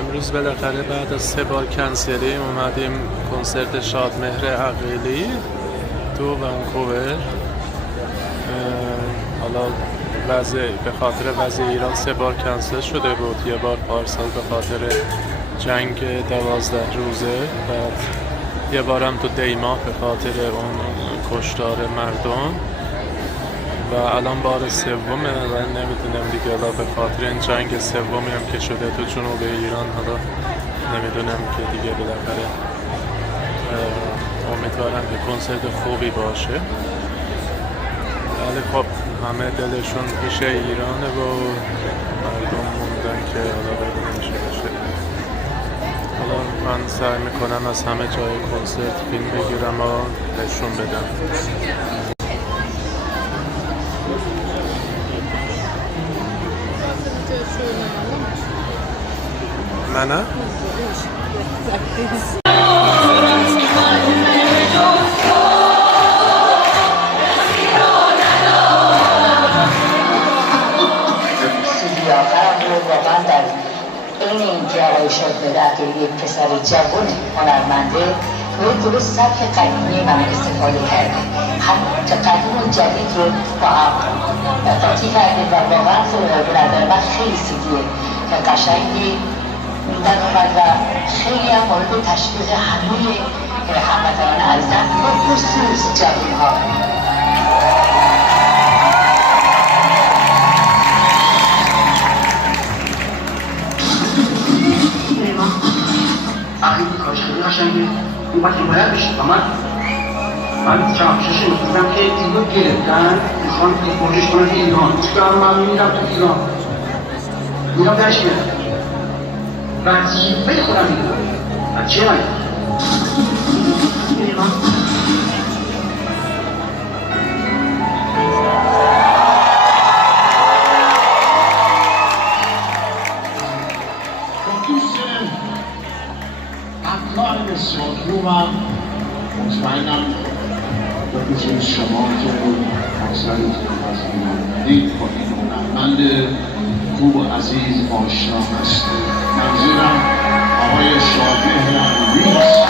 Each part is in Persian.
امروز بالاخره بعد از 3 بار کنسلی اومدیم کنسرت شادمهر عقیلی تو ونکوور. حالا به خاطر وضع ایران 3 بار کنسل شده بود، یه بار پارسال به خاطر جنگ 12 روزه، بعد یه بارم تو دیماه به خاطر اون کشتار مردم و الان بار سومه و نمیدونم دیگه، حالا به خاطر این جنگ سومی هم که شده تو جنوب ایران، حالا نمیدونم که دیگه بالاخره امیدوارم که کنسرت خوبی باشه. ولی خب همه دلشون پیش ایرانه و مردم موندن که حالا ببینیم چی بشه. حالا من سعی میکنم از همه جای کنسرت فیلم بگیرم و نشون بدم. منم؟ که آقای شادمهر عقیلی یک پسر جوان هنرمنده روی درست سبک قدیمی من استفاده کرده، همون قدیم و جدید رو با هم قاطی کرده و واقعا فوق‌العاده نداره و خیلی سیدی قشنگی در اومد و خیلی هم مورد تشویق همه هموطنان عزیزم و خصوص جوان‌ها. عقیلی کارش خیلی قشنگه، این باید حمایت بشه و من چاپشش می‌کنم که اینو گرفتن میخوان ایمپورتش کنن تو ایران. چون من میرم تو ایران میرم درش میرم وظیفه خودم میدونم و چه باید کار بسیار خوبم، مطمئنم بکنید شما که کنسرتتون از ایران دید با این هنرمند خوب و عزیز آشنا هستید. منظورم آقای شادمهر عقیلی است.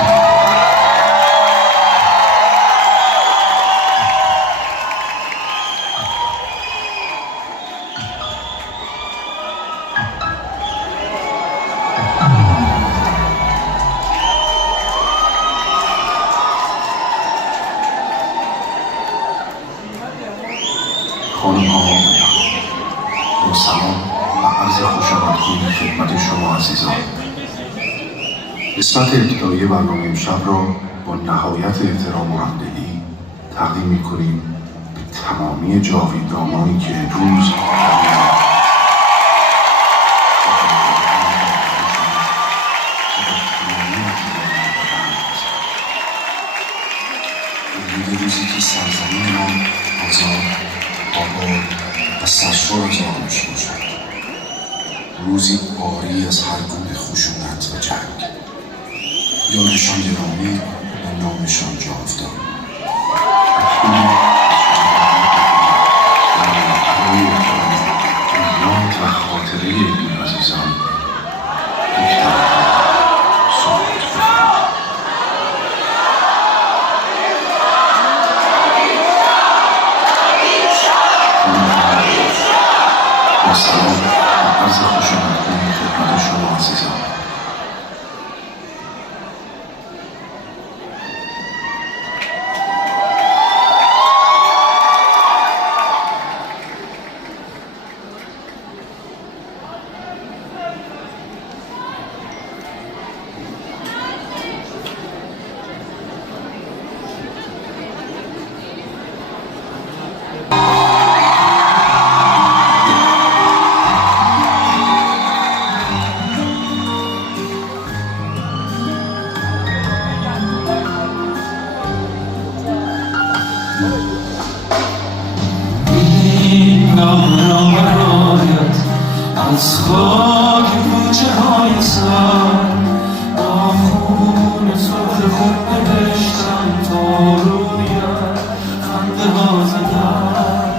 خانم‌ها با سلام و عرض خوشامدگویی خدمت شما عزیزان. قسمت ابتدایی برنامه امشب را با نهایت احترام و همدلی تقدیم می‌کنیم به تمامی جاویدانانی که امروز روزی که سرزمین ما آزاد، آباد و سرشار از آرامش باشد، روزی عاری از هر گونه خشونت و جنگ، یادشان گرامی و نامشان جاودان. برای یاد و خاطره این عزیزان یک دقیقه سکوت بخواهید. با سلام و عرض خوشامدگویی خدمت شما عزیزان. از خاک کوچه های سر با خون سرخ خود نوشتم تا رویت خنده ها زدم،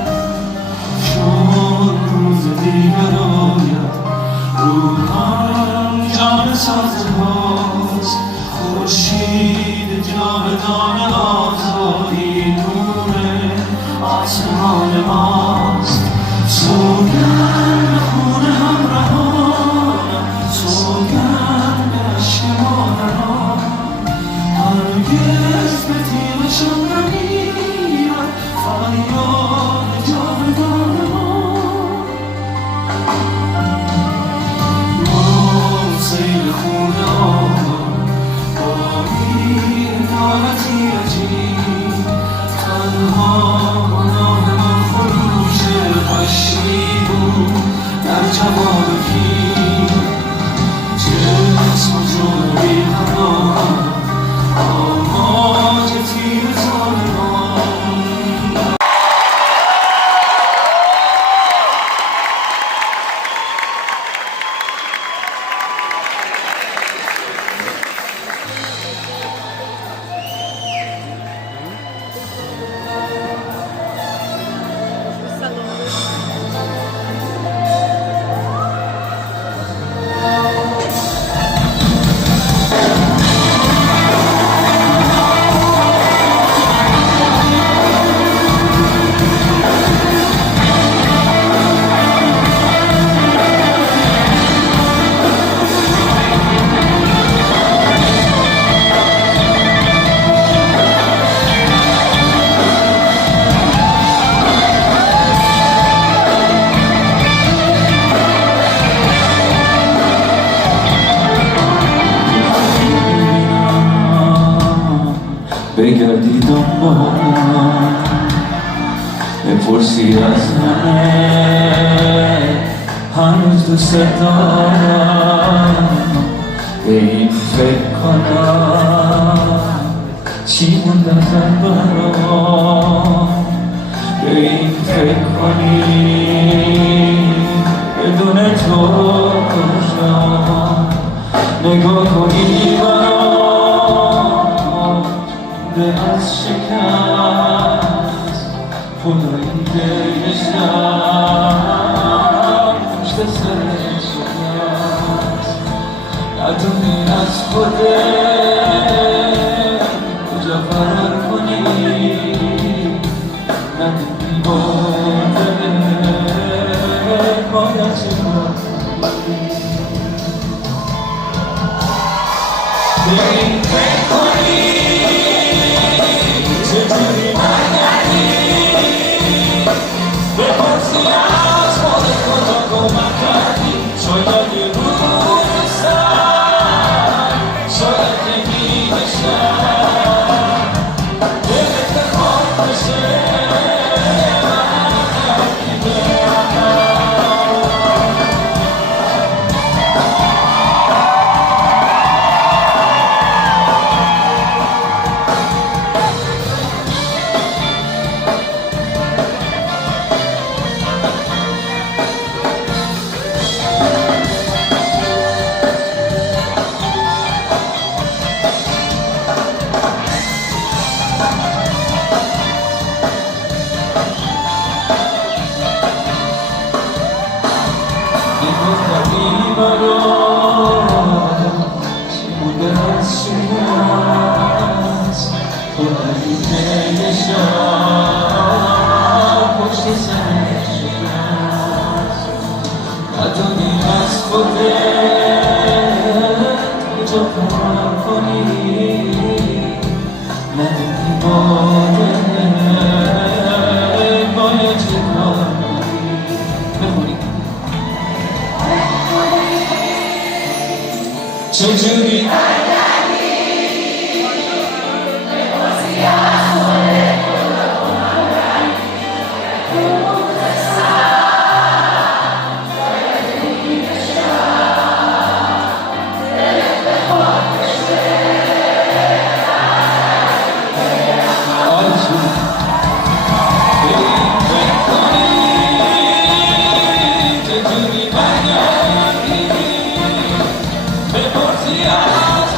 چون روز دیگر آید روحم جان ساز باز خورشید جاودان آزادی نور آسمان ماست سوگند خون همراهانم سوگند عشق مادران هرگز به تیغشان نمیرد فریاد جاودان ما سیل خون آمد با این حالتی عجیب تنها گناه من خروش خشمی بود در جواب کی جسم و جون بی همراهم آماج تیر ظالمان بگردی دنبالم بپرسی از منه هنوز دوست دارم به این فکر کنم چی مونده ازم برام به این فکر کنی بدون تو کجام نگاه کنی برام به از شکست خدایی دلشم پشت سرش شکست ندونی از خودت کجا فرار کنی ندونی با دلت باید چه کنی به این فکر کنی چجوری برگردی بپرسی از خودت کجا کمک کردی شاید یه روز سر شاید یه نیمه شب دلت بخواد بشه چی بوده از شکست خدایی دلشم پشت سرش شکست ندونی از خودت کجا فرار کنی ندونی با دلت باید چه کار کنی بخونی چجوری برگردی بپرسی از خودت کجا کمک کردی روز سر شاید نیمه شب دلت بخواد بشه آرزو به این فکر کنی چجوری برگردی بپرسی از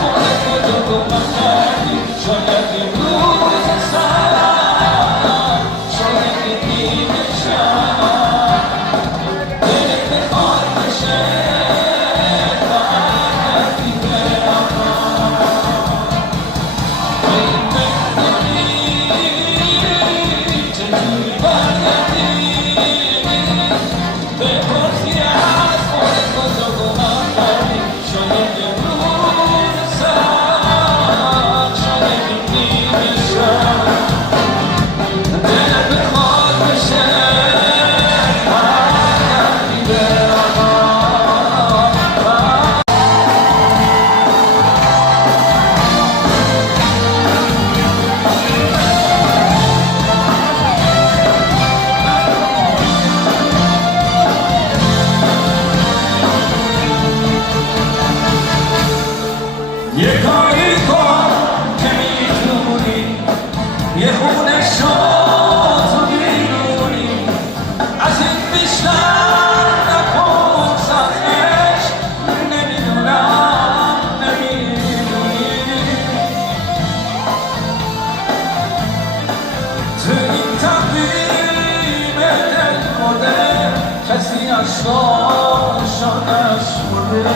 یه کاری کن که میتونی یه خونه شد تو بیرونی از این بیشتر نکن سازش نمیدونم نمیدونی تو این تقویم دل مرده کسی عشقاشانش مرده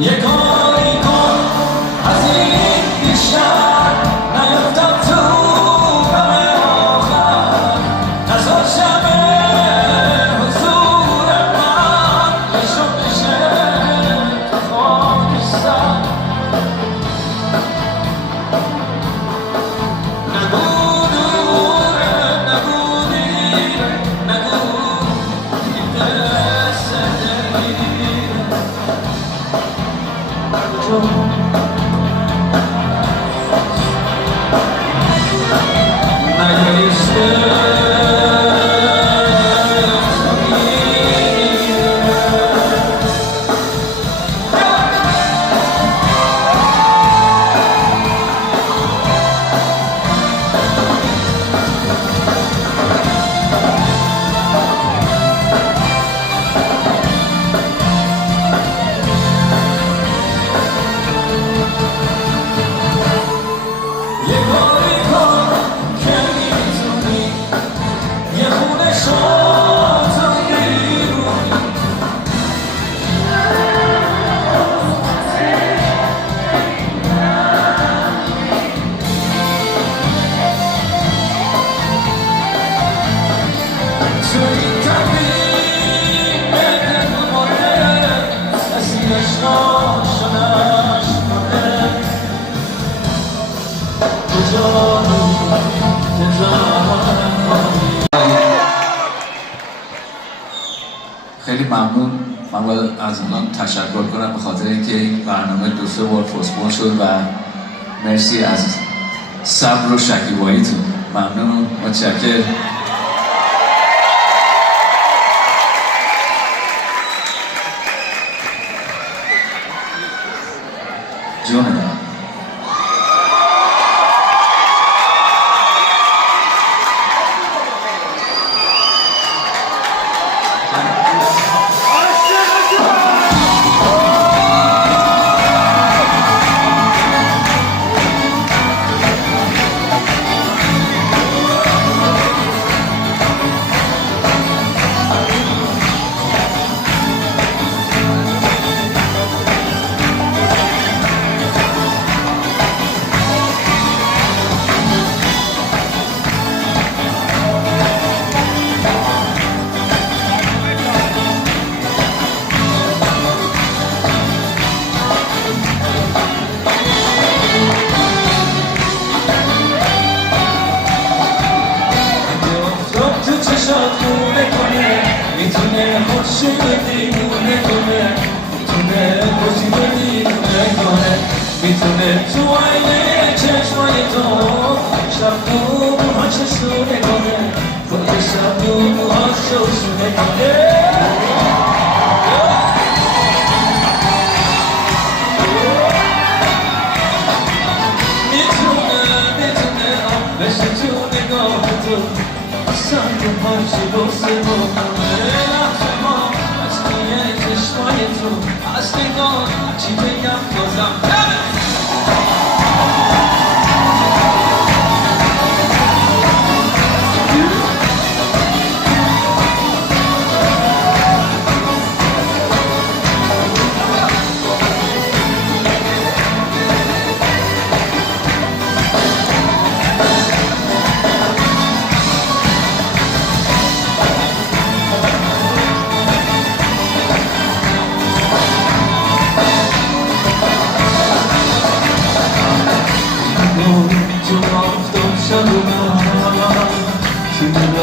یه کاری کن از این بیشتر نیفتم تو غم آخر نزار شب حضور من بشو بشه تو خاکستر نگو دوره نگو دیره نگو این دست دلیره خیلی ممنون. من باید از الان تشکر کنم به خاطر اینکه این برنامه 2-3 بار پستپون شد و مرسی از صبر و شکیباییتون. ممنون، متشکرم. جونه میتونه خودشو دیوونه کنه میتونه خودشو دیوونه کنه میتونه تو عینه چشمای تو شب تو موهاش سونه کنه خود شب تو موهاش سونه کنه میتونه بشه تو نگاه تو سنگ پاچه بسه بکنه لحظه ها از توی چشمای تو از نگاه چی بگم بازم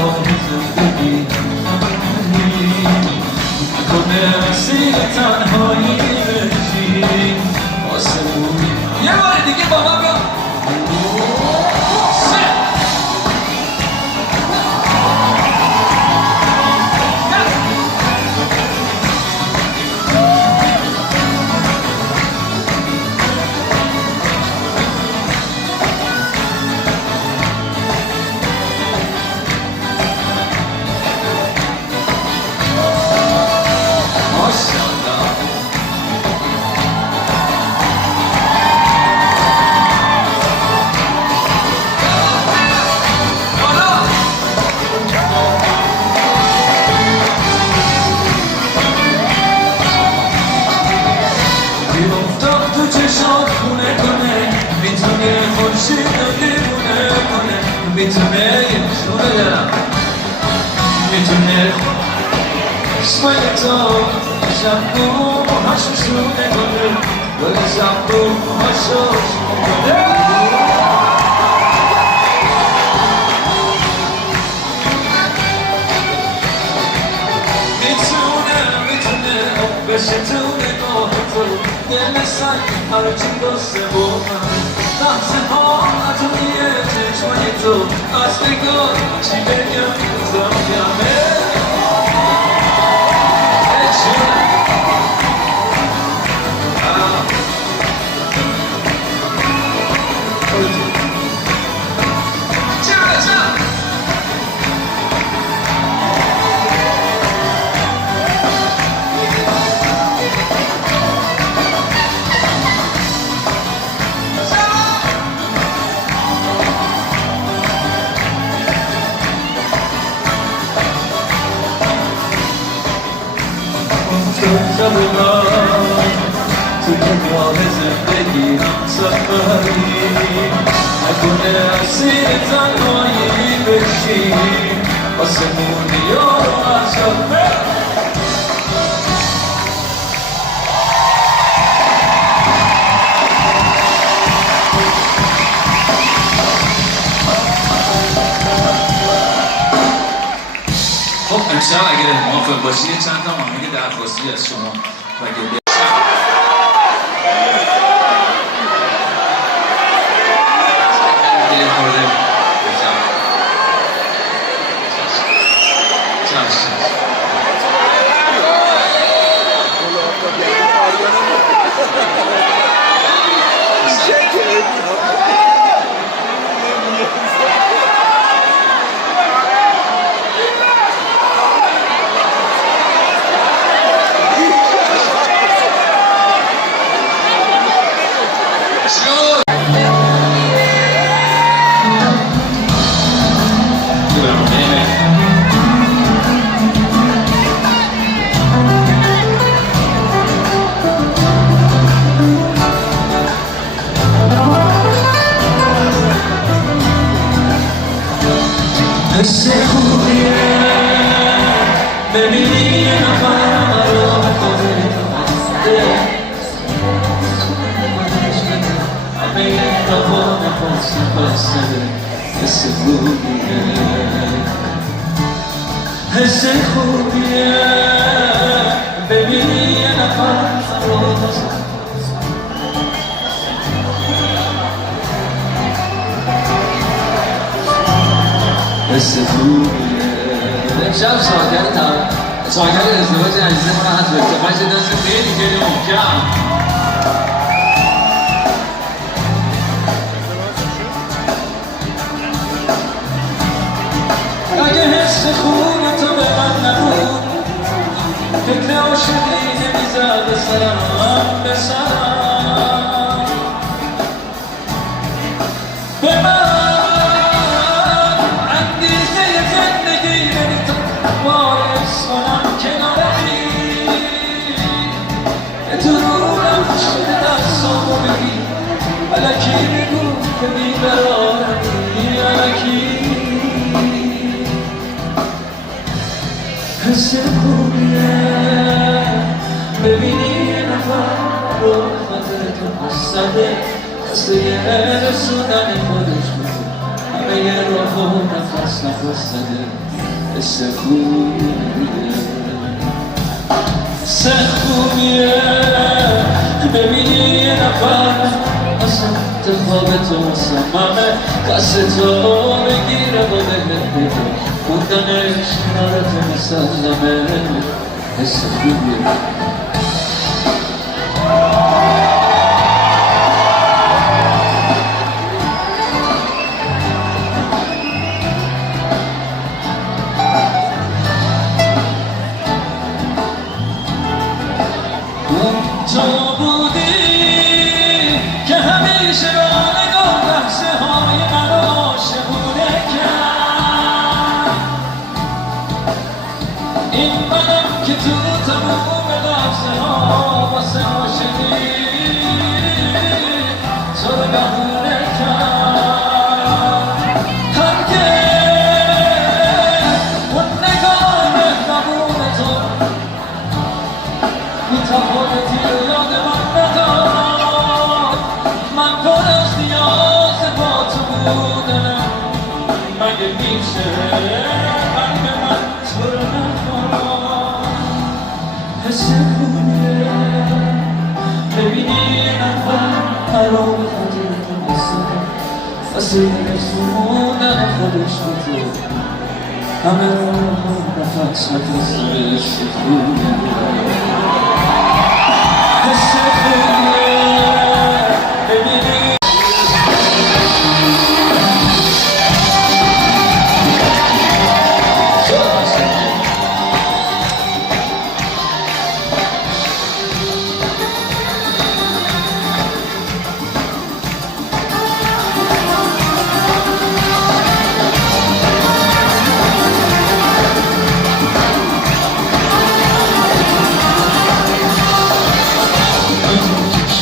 راه زندگی میکنه مسیر تنهایی بشی آسمون یه بار دیگه با من بیا میتونه اسمای تو شب رو هاشو شونه کنه گل شب رو هاشو شونه میتونه بشه تو نگاه تو دل سنگ هرچی دسته با من لحظه ها توی چشمای تو از نگاه چی بگم زمگمه تو راه زندگی هم سفری نکنه اسیر تنهایی بشی آسمونی ها رو عجب خب امشب اگه موافق باشی چند تا آهنگ درخواستی از شما بگید حس خوبیه ببینی یه نفر رو خودت بسته همه این دفعه پس حس خوبیه حس خوبیه ببینی یه نفر رو حس خوبیه امشب سالگرد ازدواج عزیز من هست به ازدواج دست خیلی خیلی محکم اگه حس خوب تو به من نبود فکر عاشقی نمیزد به سرم به من الکی بگو که بیقراری الکی حس خوبیه ببینی یه نفر رو خاطر تو بستده قصه رسوندن خودش بود همه یه راه و نفس زده سخونیه ببینی یه نفر اصلا انتخاب تو مصممه دست تو بگیره با دلت بده موندنش کنار تو مسلمه حس خوبیه تو بودی که همیشه با نگاه لحظه های من رو عاشقونه کرد این منم که تو تموم لحظه ها واسه عاشقی تو رو بهونه کرد هرگز اون نگاه مهربون تو متفاوتی رو یاد من نداد من پر از نیاز با تو بودنم مگه میشه قلب من تو رو نخواد حس خوبیه ببینی یه نفر قرار به خاطر تو بسته واسه رسوندن خودش به تو همه رو نفس نفسش خوبیه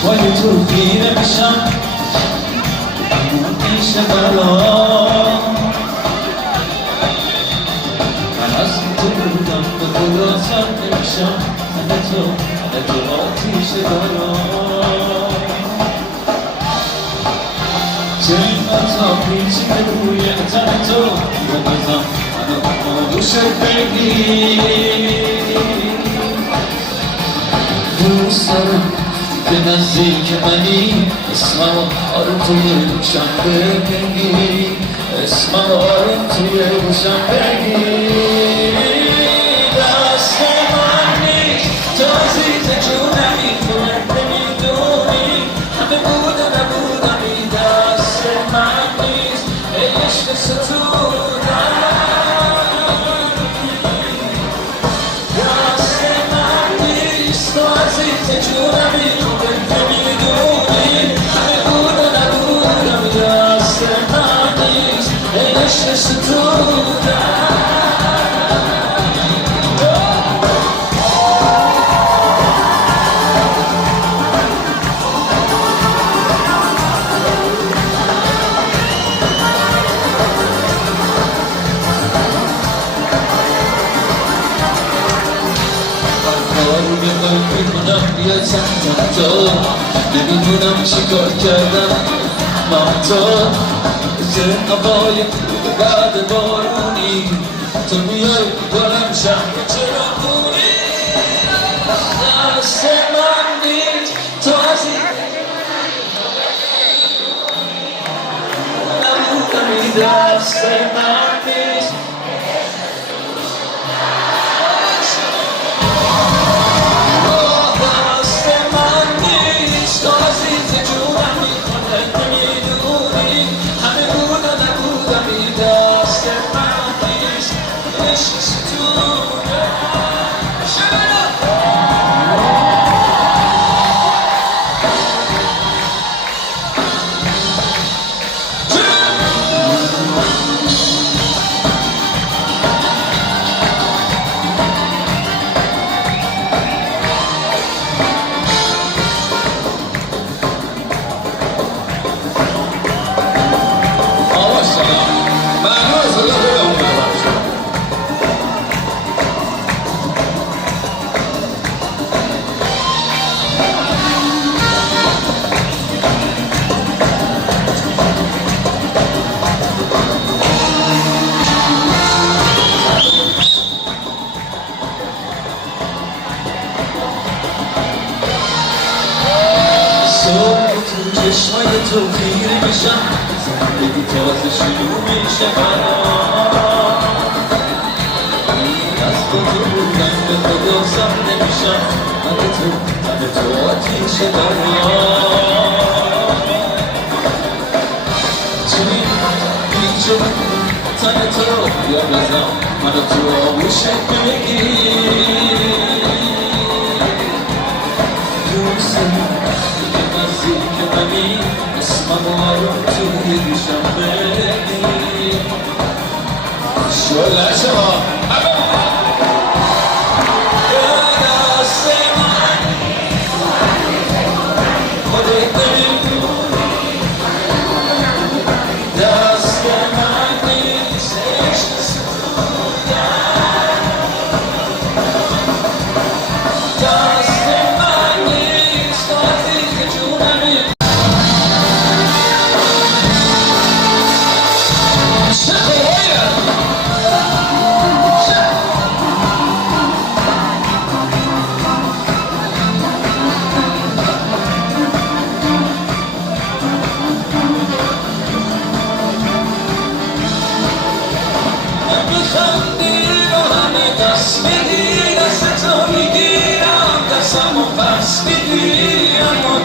ولی تو گیره میشم پیش بلا من از تو بودم به خدا سر نمیشم همه تو آتیش بلا چه این تا پیچی که روی تن تو بگذم منو دوشت بگیر دوست دارم که نزدیک منی اسمم آروم توی گوشم بگی اسمم آروم توی گوشم بگی دست من نیست تو عزیز جونمی تو نمیدونی همه بود و نبودمی دست من نیست ای عشق ستودم دست من نیست تو عزیز جونمی بیا چندم تو نمیدونم چی کار کردم من تو مثل هوای بعد بارونی تو میای دارم شم چرا بونی دست من نیست تو عزیز نبودمی دست من نیست تو خیره میشم زندگی تازه شروع میشه برام از تو بودن به خدا سر نمیشم من تو تن تو آتیش دارم توی پیچ و تن تو بیا بزن منو تو آغوشت بگیر دوست دیگه نزدیک منی اسمم رو توی گوشم بگیر شله شما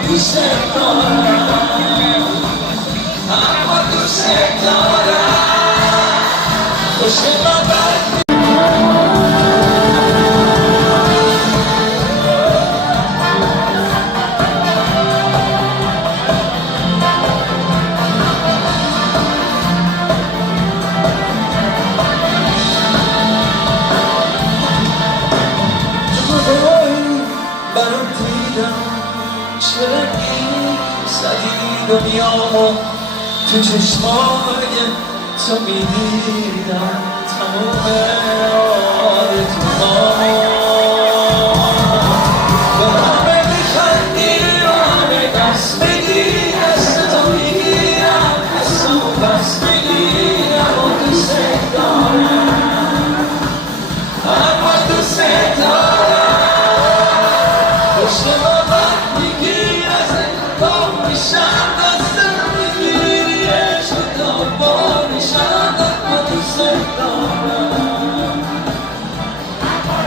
دوست دارم اما دوست دارم خوش مبد برام دیدم چرنگی زدی دنیامو تو چشمای تو میدیدم تموم آرزوهامو به همه میخندی و همه دست بگی دست تو میگیرم دستمو بس میگیرم و دوست دارم اما دوست دارم پشت ما بد میگیر از انتقام میشم دستم میگیری عشق دنبال میشم اما دوست دارم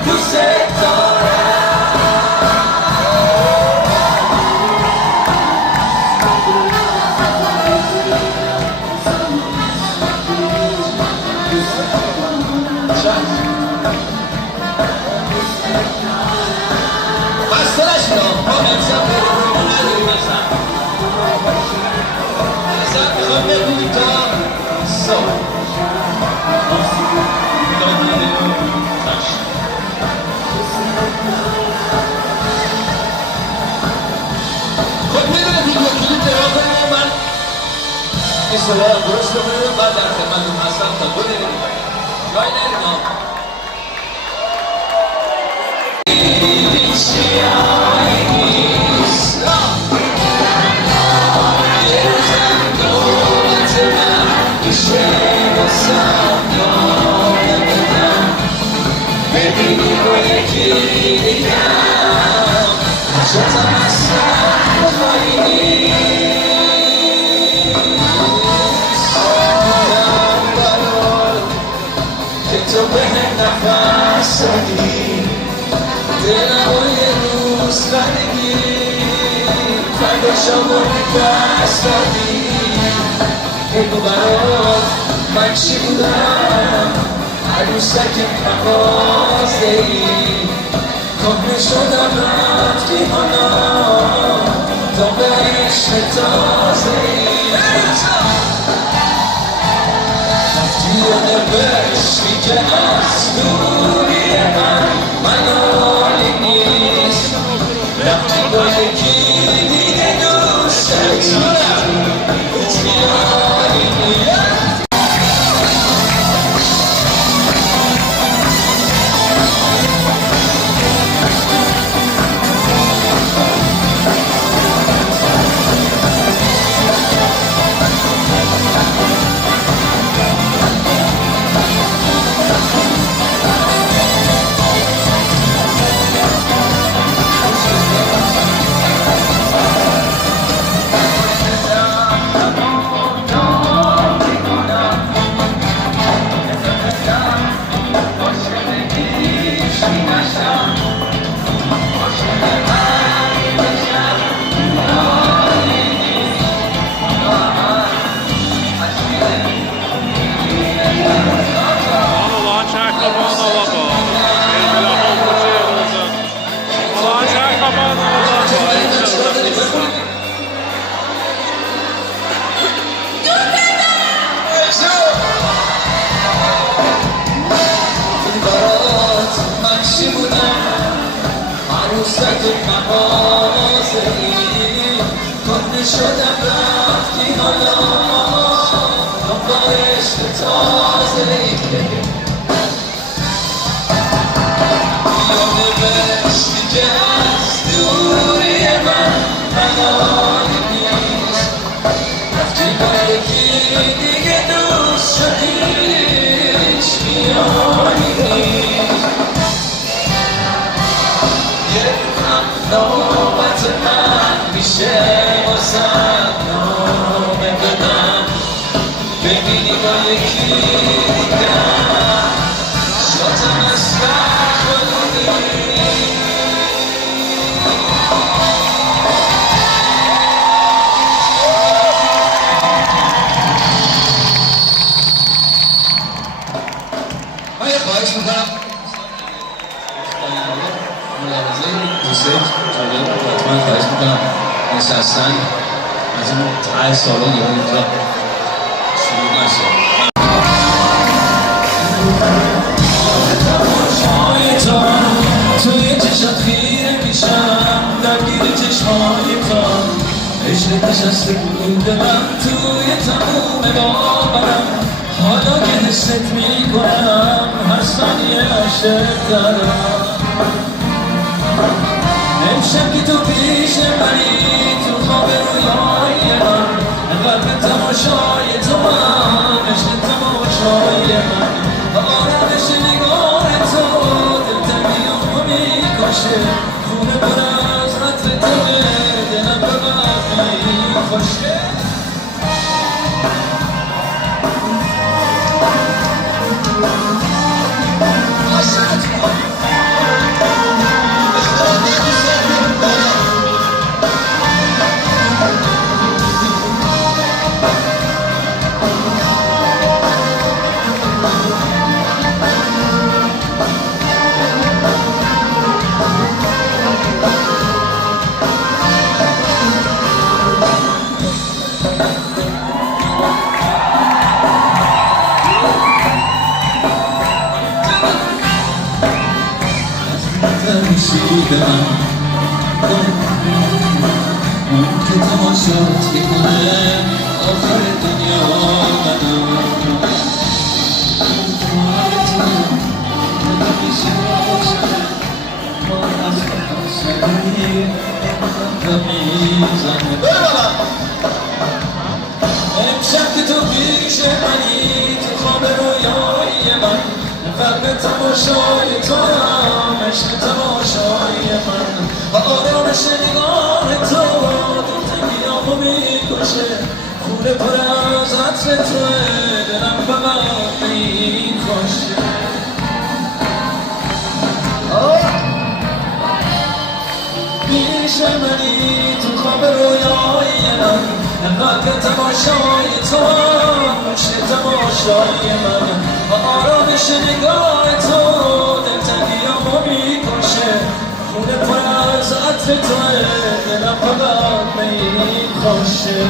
دوست صدا درست کنیم بعد در خدمتتون هستم تا گل جای نریم ببینی رو یکی دیگم چطور هستم بخوایی تو به نفس دادی دلم و یه روز بردگی فرداشم و نفس دادی بگو برات من چی بودم عروسک مغازه ای کهنه شدم رفتی حالا تا به عشق تازه ای یاد بشی که از دوری من حالی نیست رفتی با یکی دیگه دوستت خیالی نیست وسط مغازه ای کنده شدم رفتی حالا دنبال عشق تازه ای یا نوشتی که از دوری من منایی نیست رفتی با یکی دیگه دوست شدی هیچ میانی نیست نوبت من میشه واسد نامه بدم ببینی با یکی دیگر شاتم از خودی من یه خواهش میکنم ملاحظه دوستای جالب حتما خواهش میکنم نشستن از این ته سالن یه اینجا شروع نشه تماشای تو توی چشم خیره میشم درگیر چشمای تو عشق نشسته بود من توی تموم باورم حالا که حست میکنم هر ثانیه عاشق دارم امشب که تو پیش منی تو خواب رویای من انقدر به تماشای تو من عشق تماشای من و آرامش نگاه تو دلتنگیامو میکشه خونه پر از عطر توه دلم به من میخوشه میشیدم اون که تماشات میکنه آخر دنیا منم امشب که تو پیش منی تو خواب رویای من قلب تماشای تو هم عشق تماشای من و آرامش نگاه تو دلتنگیامو میکشه خونه پر از عطر توه دلم فقط میخوشه پیش منی تو خواب رویای من قلب تماشای تو عشق تماشای من و آرامش نگاه تو دلتنگیامو میکشه خونه پر از عطر توه دلم فقط میخوشه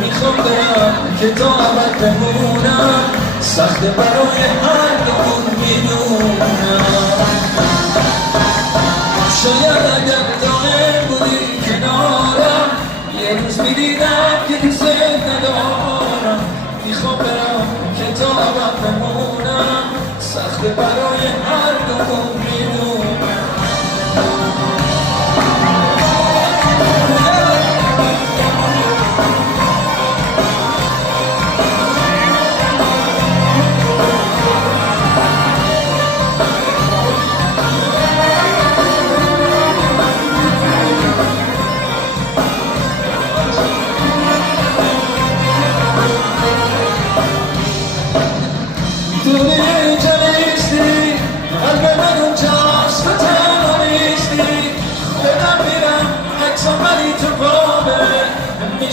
میخوام برم که تا ابد بمونم سخت برای هر دومون میدونم شاید اگر دائم بودی کنارم یه روز میدیدم که دوست ندارم میخوام برم که تا ابد بمونم سخت برای هر دومون میدونم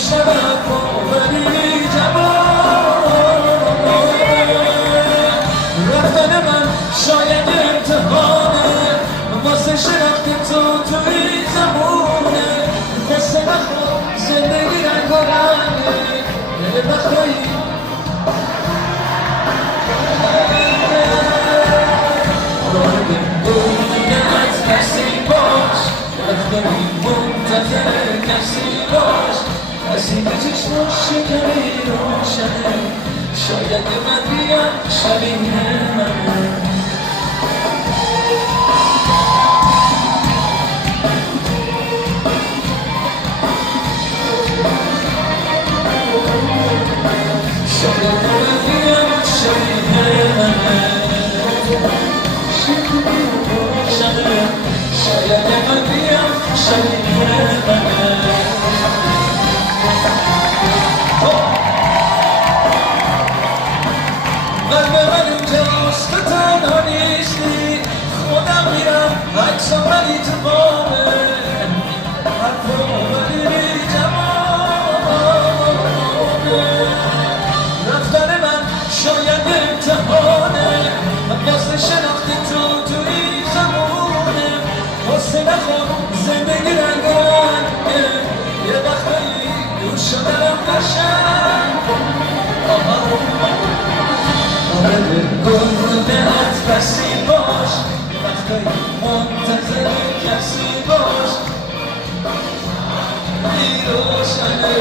شود باوری جوان رفتن من شاید امتحانه واسه شناخت تو این زمونه قصه نخور زندگی رنگ و رنگه یه وقتایی منتظر کسی باش کسی که چشماش شکمی روشنه شاید من بیام شبیه منه شاید من بیام شبیه منه شکمی روشنه شاید من بیام شبیه منه قلب من اینجاست تو تنها نیستی خودم میرم عکسم ولی تو بامه حرف ولی جوانه رفتن من شاید امتحانه واسه شناخت تو این زمونه واسه نخور زندگی رنگ و رنگه یه وقتایی دور شدم قشنگ گلت بسی باش وقتایی منتظر کسی باش روشنه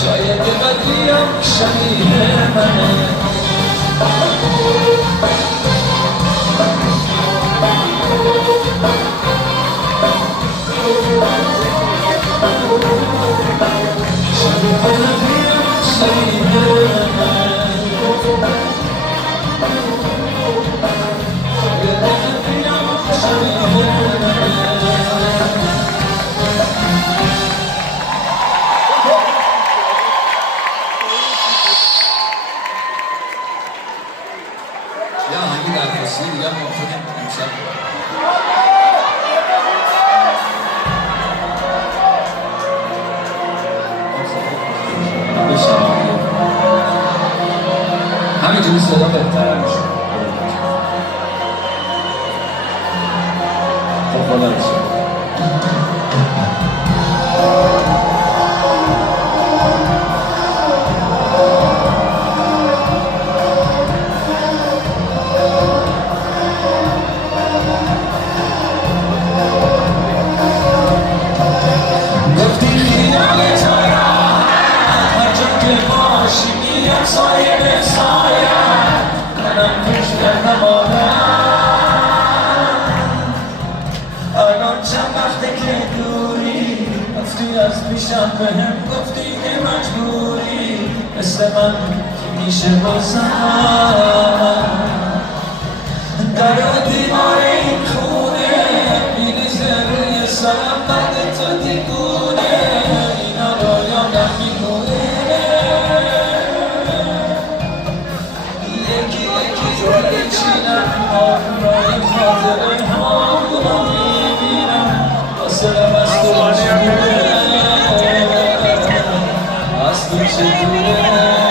شاید بدیم شبیه منه یا همین درخواستی دیگه موافقیم امشب همینجوری صدا بهتر میشه خب خدا بشه از پیشم بهم گفتی که مجبوری مثل من که میشه بازم در دیوار این خونه میریزه روی سرم بعد تو دیگونه اینا رو یادم میمونه یکی یکی رو بچینم آرمای خاطره ها رو میبینم واسه از تو مجبوره از تو چطوره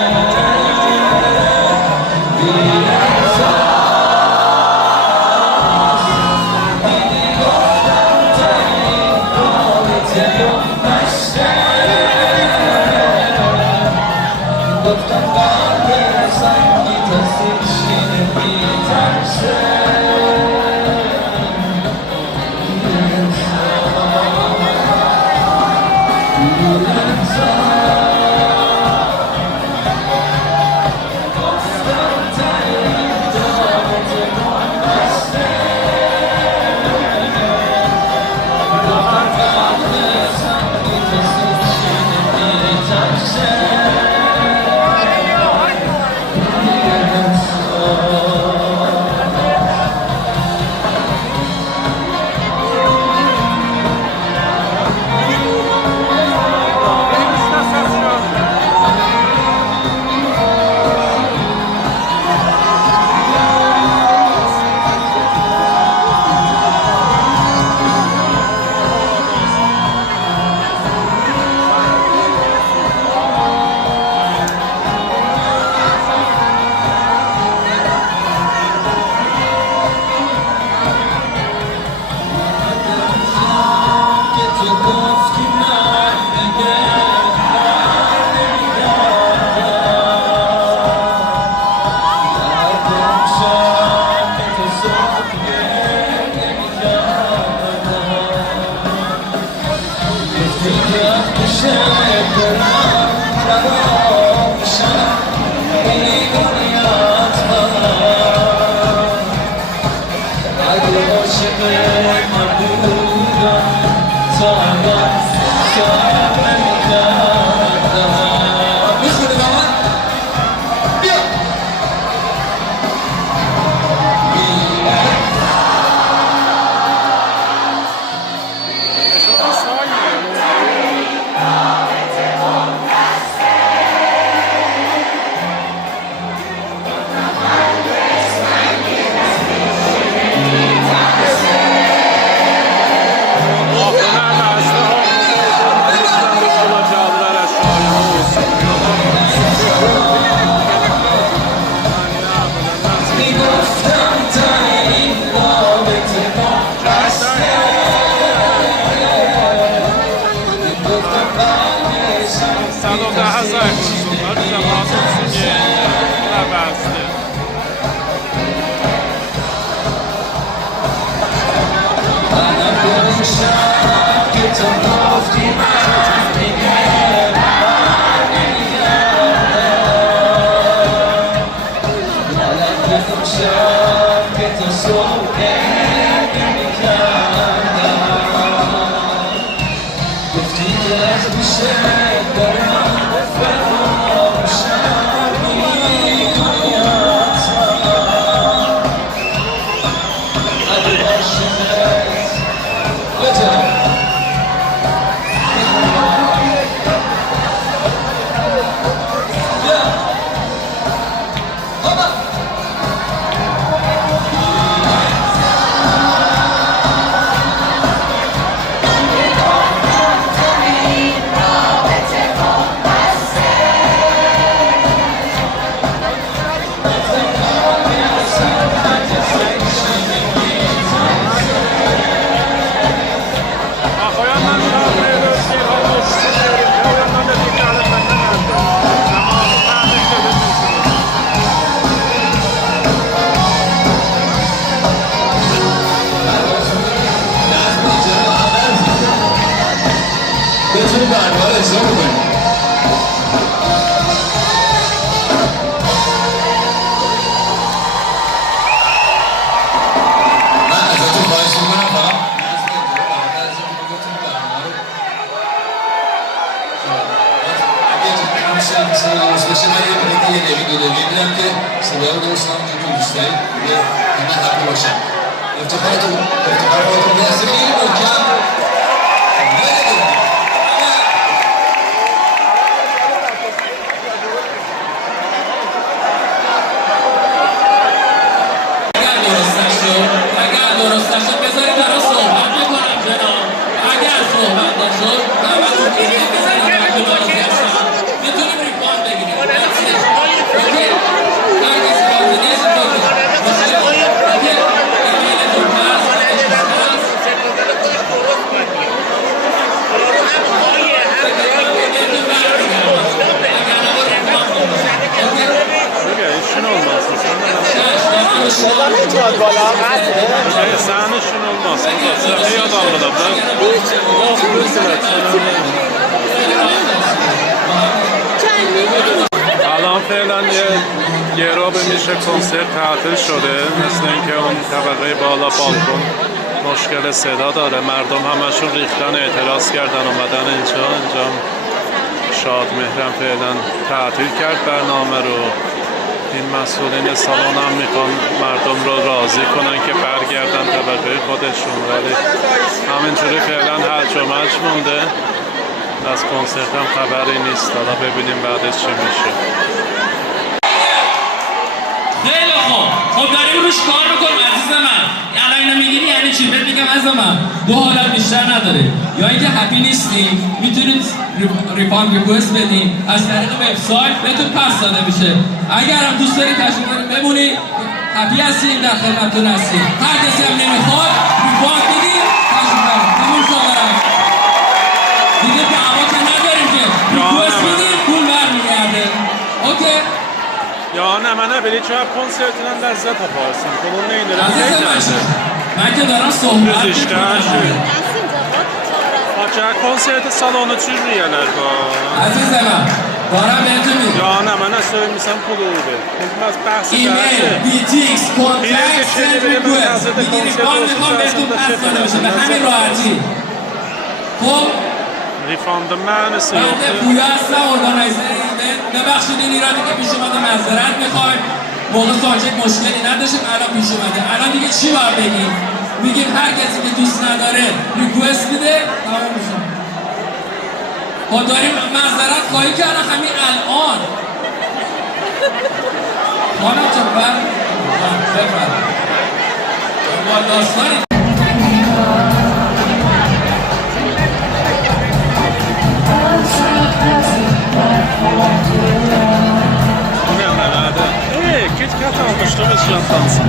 میشه برم رها میشم این دنیات من اگه عاشق من بودم تا الان کار نمی‌کردم میخونه با من بیا بتونی برنامه رو اجرا بکنی. من ازتون خواهش میکنم فقط اگه میشه مثلا درست بشه من یه بریده یه نوی دو نوی میدم که صدا رو درست کنم که تو دوست دارید همه حقی باشم. افتخار خودتون میرسه خیلی محکم Sahneşin olmaz. İyi adamlar da. الان فعلا یه رو میشه کنسرت تعطیل شده مثل اینکه اون طبقه بالا بالکن مشکل صدا داره مردم همشون ریختن اعتراض کردن اومدن اینجا شادمهرم فعلا تعطیل کرد برنامه رو این مسئولین سالن هم میخوان مردم رو راضی کنن که برگردن طبقه خودشون ولی همینجوری فعلا هرج و مرج مونده از کنسرت هم خبری نیست حالا ببینیم بعدش چی میشه خیلی خوب خب داریم روش کار میکنم عزیز من الان اینو میگیری یعنی چی؟ بهت میگم عزیز من دو حالت بیشتر نداره یا اینکه هپی نیستی میتونید ریفاند ریکوست بدین از طریق وبسایت بهتون پس داده میشه اگر هم دوست دارید تشریف بمونید هپی هستیم در خدمتتون هستیم هر کسی هم نمیخواد ریفاند بدین تشریف برید تموم شد دیگه دعوا که نداریم که ریکوست بدین پول برمیگرده اوکی یا نه من نبیلی چه کنسرتیnden لذت yaparsın. Bunun neyin من که دارم صحبت میکنم کنسرت سالن چجوریه با عزیز من دارم بهتون میگم جانم من اصلا میسم پولوده از بحث ایمیل بیتیکس کنتکت سند ریکوست میگیری کار میخوام بهتون پس داده بشه به همین راحتی. خب ریفاند من بنده پویا هستم ارگانایزر ایونت. ببخشید این ایرادی که پیش اومده معذرت میخوایم. موقع ساجک مشکلی نداشتیم الان پیش اومده. الان دیگه چی باید بگیم؟ میگیم هر کسی که دوست نداره ریکوست میده تمام میشه. خب داریم معذرت خواهی کردن همین الان. خانم چون بفرد با داستانی Kit Kat almıştım ıslan dansı.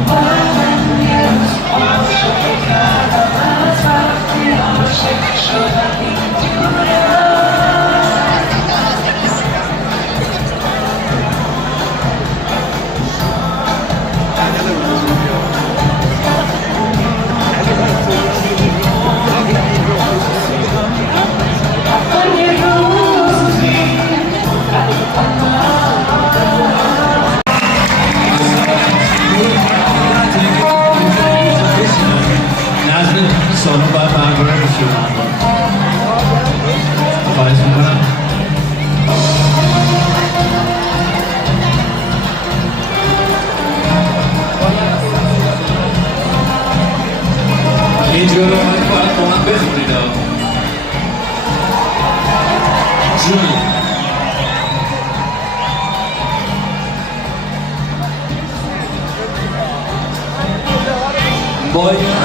سالن باید برقرار بشه. خواهش میکنم. اینجا رو باید با من بخونید. جون باید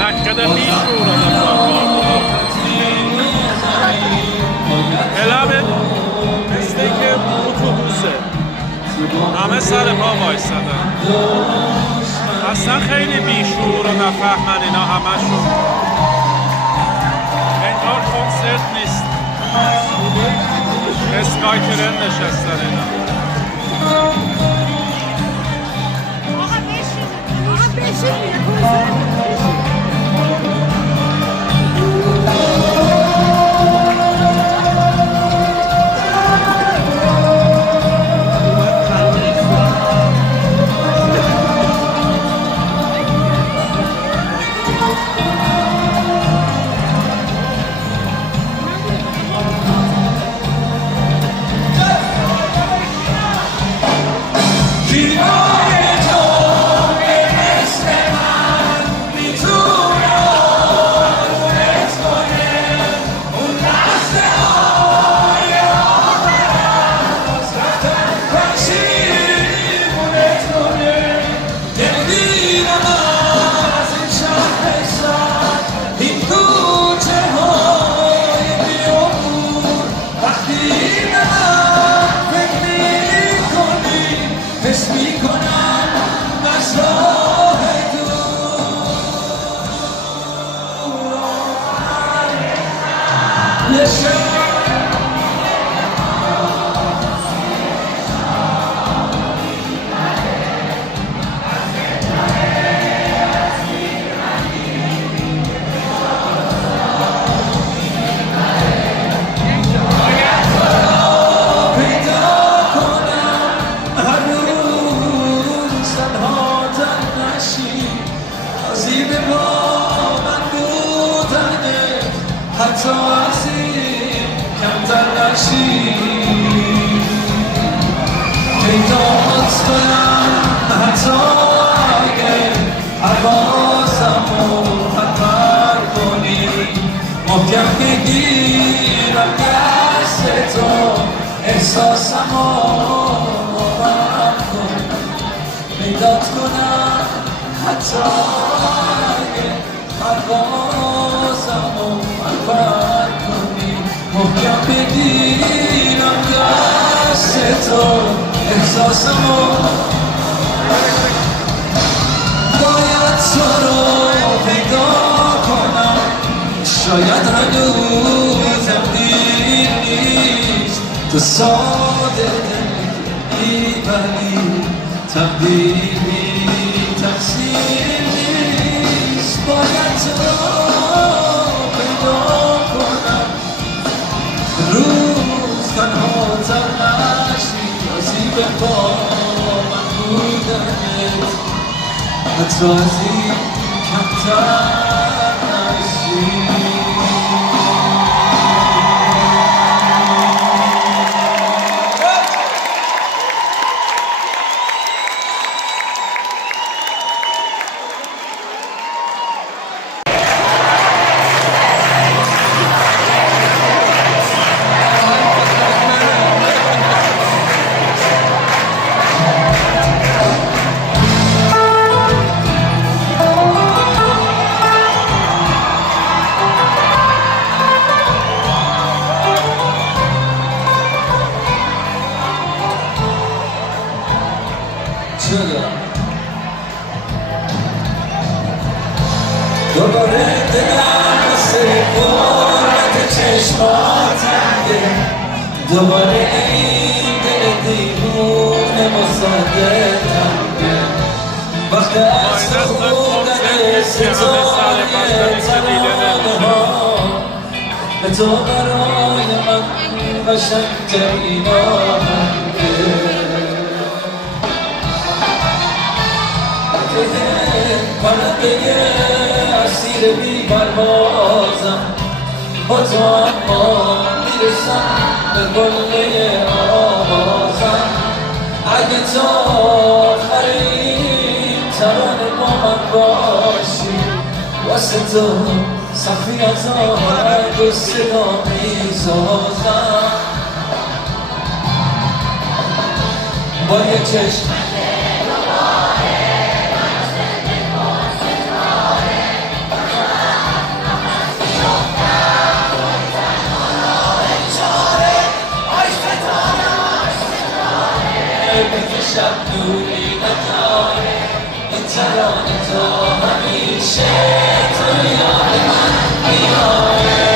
Mekke'de bir şuur adamlar var. Helal مثل که اتوبوسه همه سر پا وایستدن اصلا خیلی بیشعور و نفهمن اینا همشون انگار کنسرت نیست اسکایترن نشستن اینا آقا بشین کنسرت باید شاید هنوزم دیر نیست تو ساده دلی ولی تقدیری تقصیر نیست باید تو پیدا کنم روز تنها ترش نیازی به با من بودنت حتی از این کمتر دوباره دلم واسه قربت چشماتنگه دوباره این دل دیوونه مصاده تنگه وقت از خوندن ستاره ترانه ها به تو برای من قشنگترین آهنگه پرنده اسیر بی پروازم با تو اما میرسم به قله آوازم اگه تا آخر این ترانه با من باشی واسه تو صفی از آهنگ و صدا میسازم با یه چشم شب نوری نداره این ترانه تا همیشه تو یاد من میاره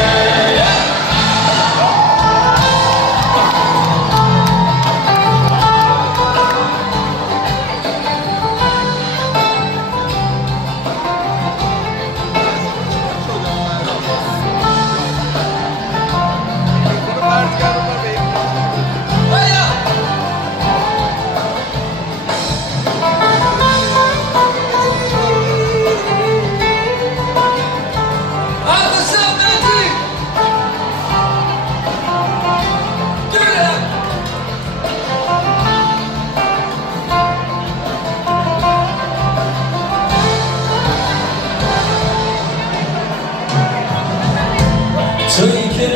تویی که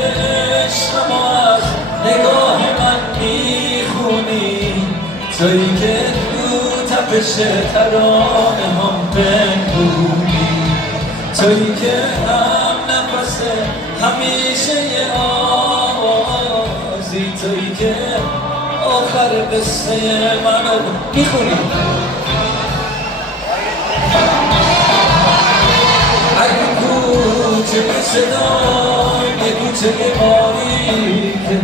عشقمو از نگاه من میخونی تویی که تو تپش ترانه هم بنگونی تویی که هم نفس همیشه یه آوازی تویی که آخر قصه منو میخونی اگه کوچه به صدای یه کوچه باریکه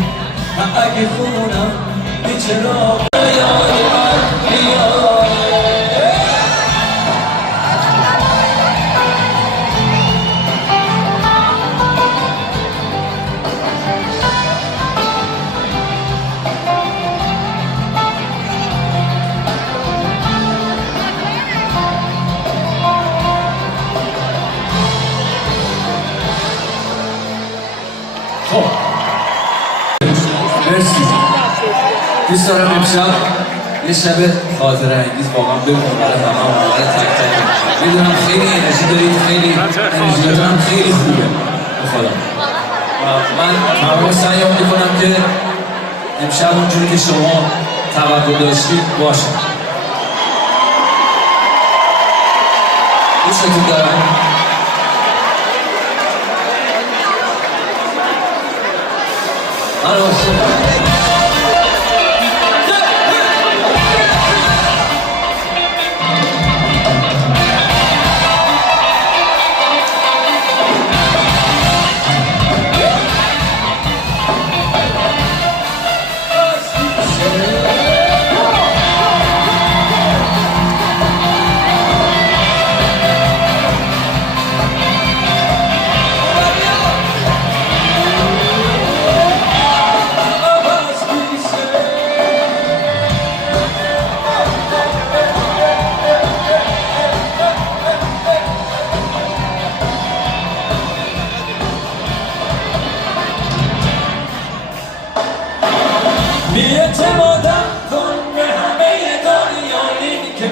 اگه خونم بی چراغ یاد من بیاره مرسی دوست دارم امشب یه شب خاطره انگیز واقعا بکنم برای همه و برای تک تک میدونم خیلی انرژی دارید خیلی انرژیاتون خیلی خوبه به خدا من تمام سعیم میکنم که امشب اونجوری که شما توقع داشتید باشه دوستتون دارم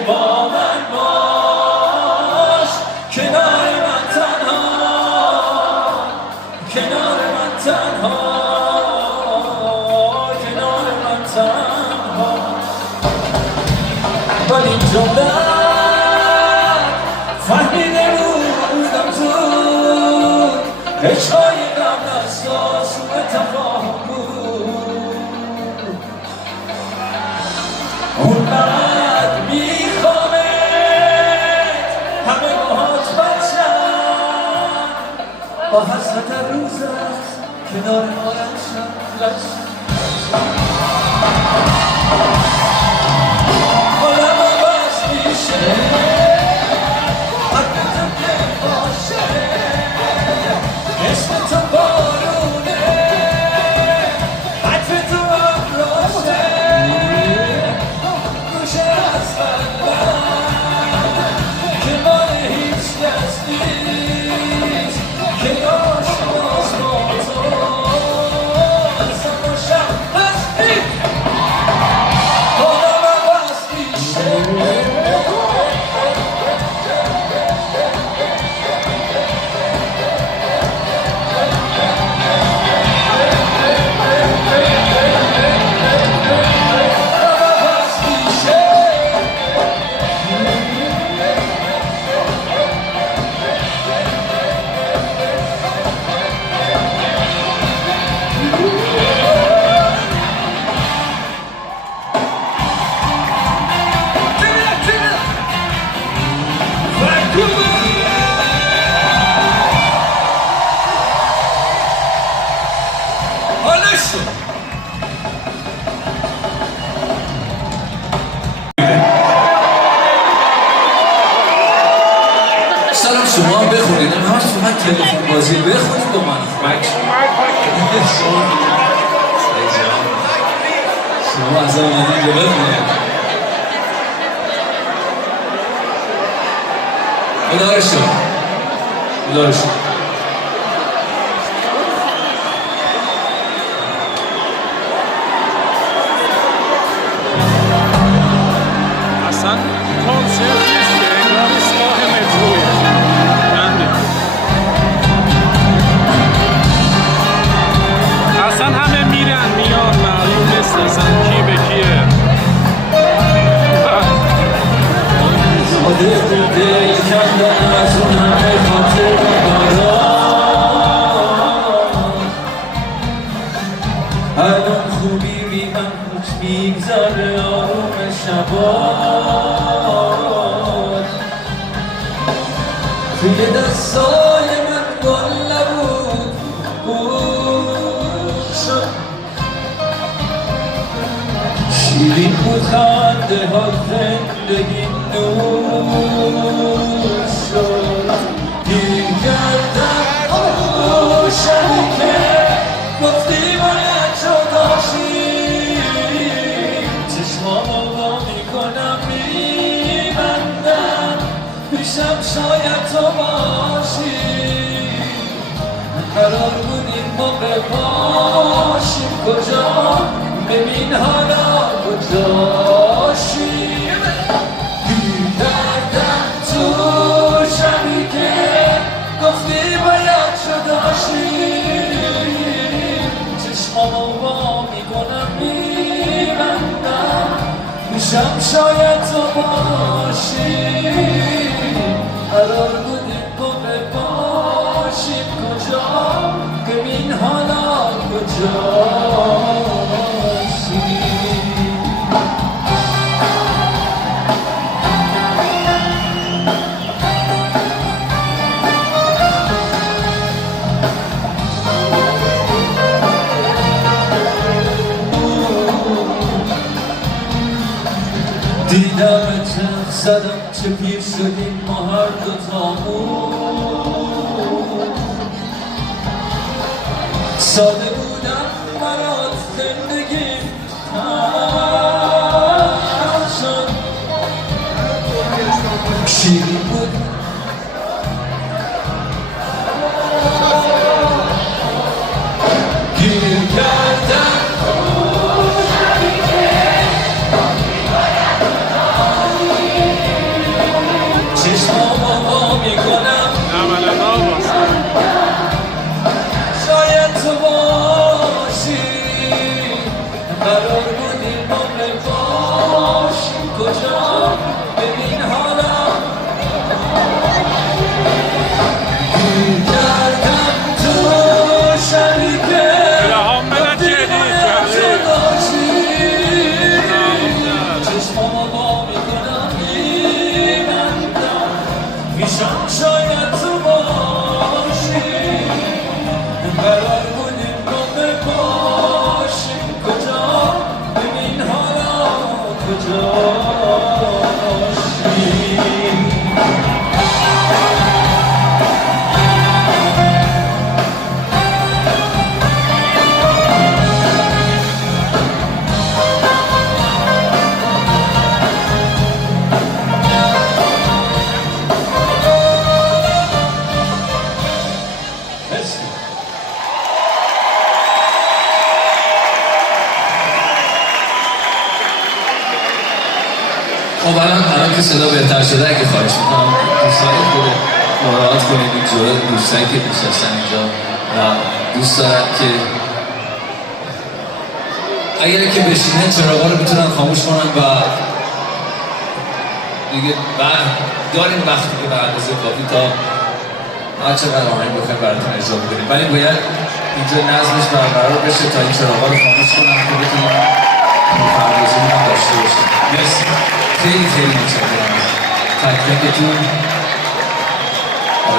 با من باش کنار من تنها کنار من تنها کنار من تنها ولی جملت فهمیده بودم تو عشقای قبل از تو سوء تفاهم بود اونقدر میخوامت همه باهات بچم با حسرت روزت کنار آرم شم حالم بس میشه حقیقتم که باشه اسم تو بارونه عطر تو ابراشه گوشه از قلبم که مال هیچ کس نیست که آشناس با تو اصلا مشخص نیست حالم بس میشه سلام شما هم بخونید همش فقط تلفن بازی بخونید با من شما از آمدید رو بخونید خدا رو شد خدا رو شد اصلا کنسرت نیست که انگار ایستگاه متروه اصلا همه میرن میان معلوم نیست اصلا کی به کیه ساده دل کردن از اون همه خاطر الان خوبی بی من خوش میگذره آروم شبات توی دستای من گل نبود شد شیرین بود خنده ها زندگی نور شد گیر کردم شبی که گفتی باید جداشی چشمامو وا میکنم میبندم پیشم شاید تو باشی قرار بود این موقع باشیم کجا ببین حالا کجاشی گیر کردم تو شبی که گفتی باید جداشی چشمامو وا میکنم میبندم میشم شاید تو باشی قرار بود این موقع باشیم کجا ببین حالا کجاشی دیدم چرخ زدم چه پیر شدیم ما هر دوتامون ساده بودم برات زندگیم تمام شد شیرین بود گیر کردم صدا بهتر شده اگه خواهش میکنم دوستان خود مراعات کنید این جوره دوستانی که نشستن اینجا و دوست دارم که اگر که بشینن چراغا رو میتونن خاموش کنن و دیگه بعد داریم وقتی که به اندازه کافی تا هر چقدر آهنگ بخوایم براتون اجرا بکنیم ولی باید اینجا نظمش برقرار بشه تا این چراغا رو خاموش کنن که بتونیم پردازی هم داشته باشیم. مرسی. خیلی خیلی متشکرم. تک تکتون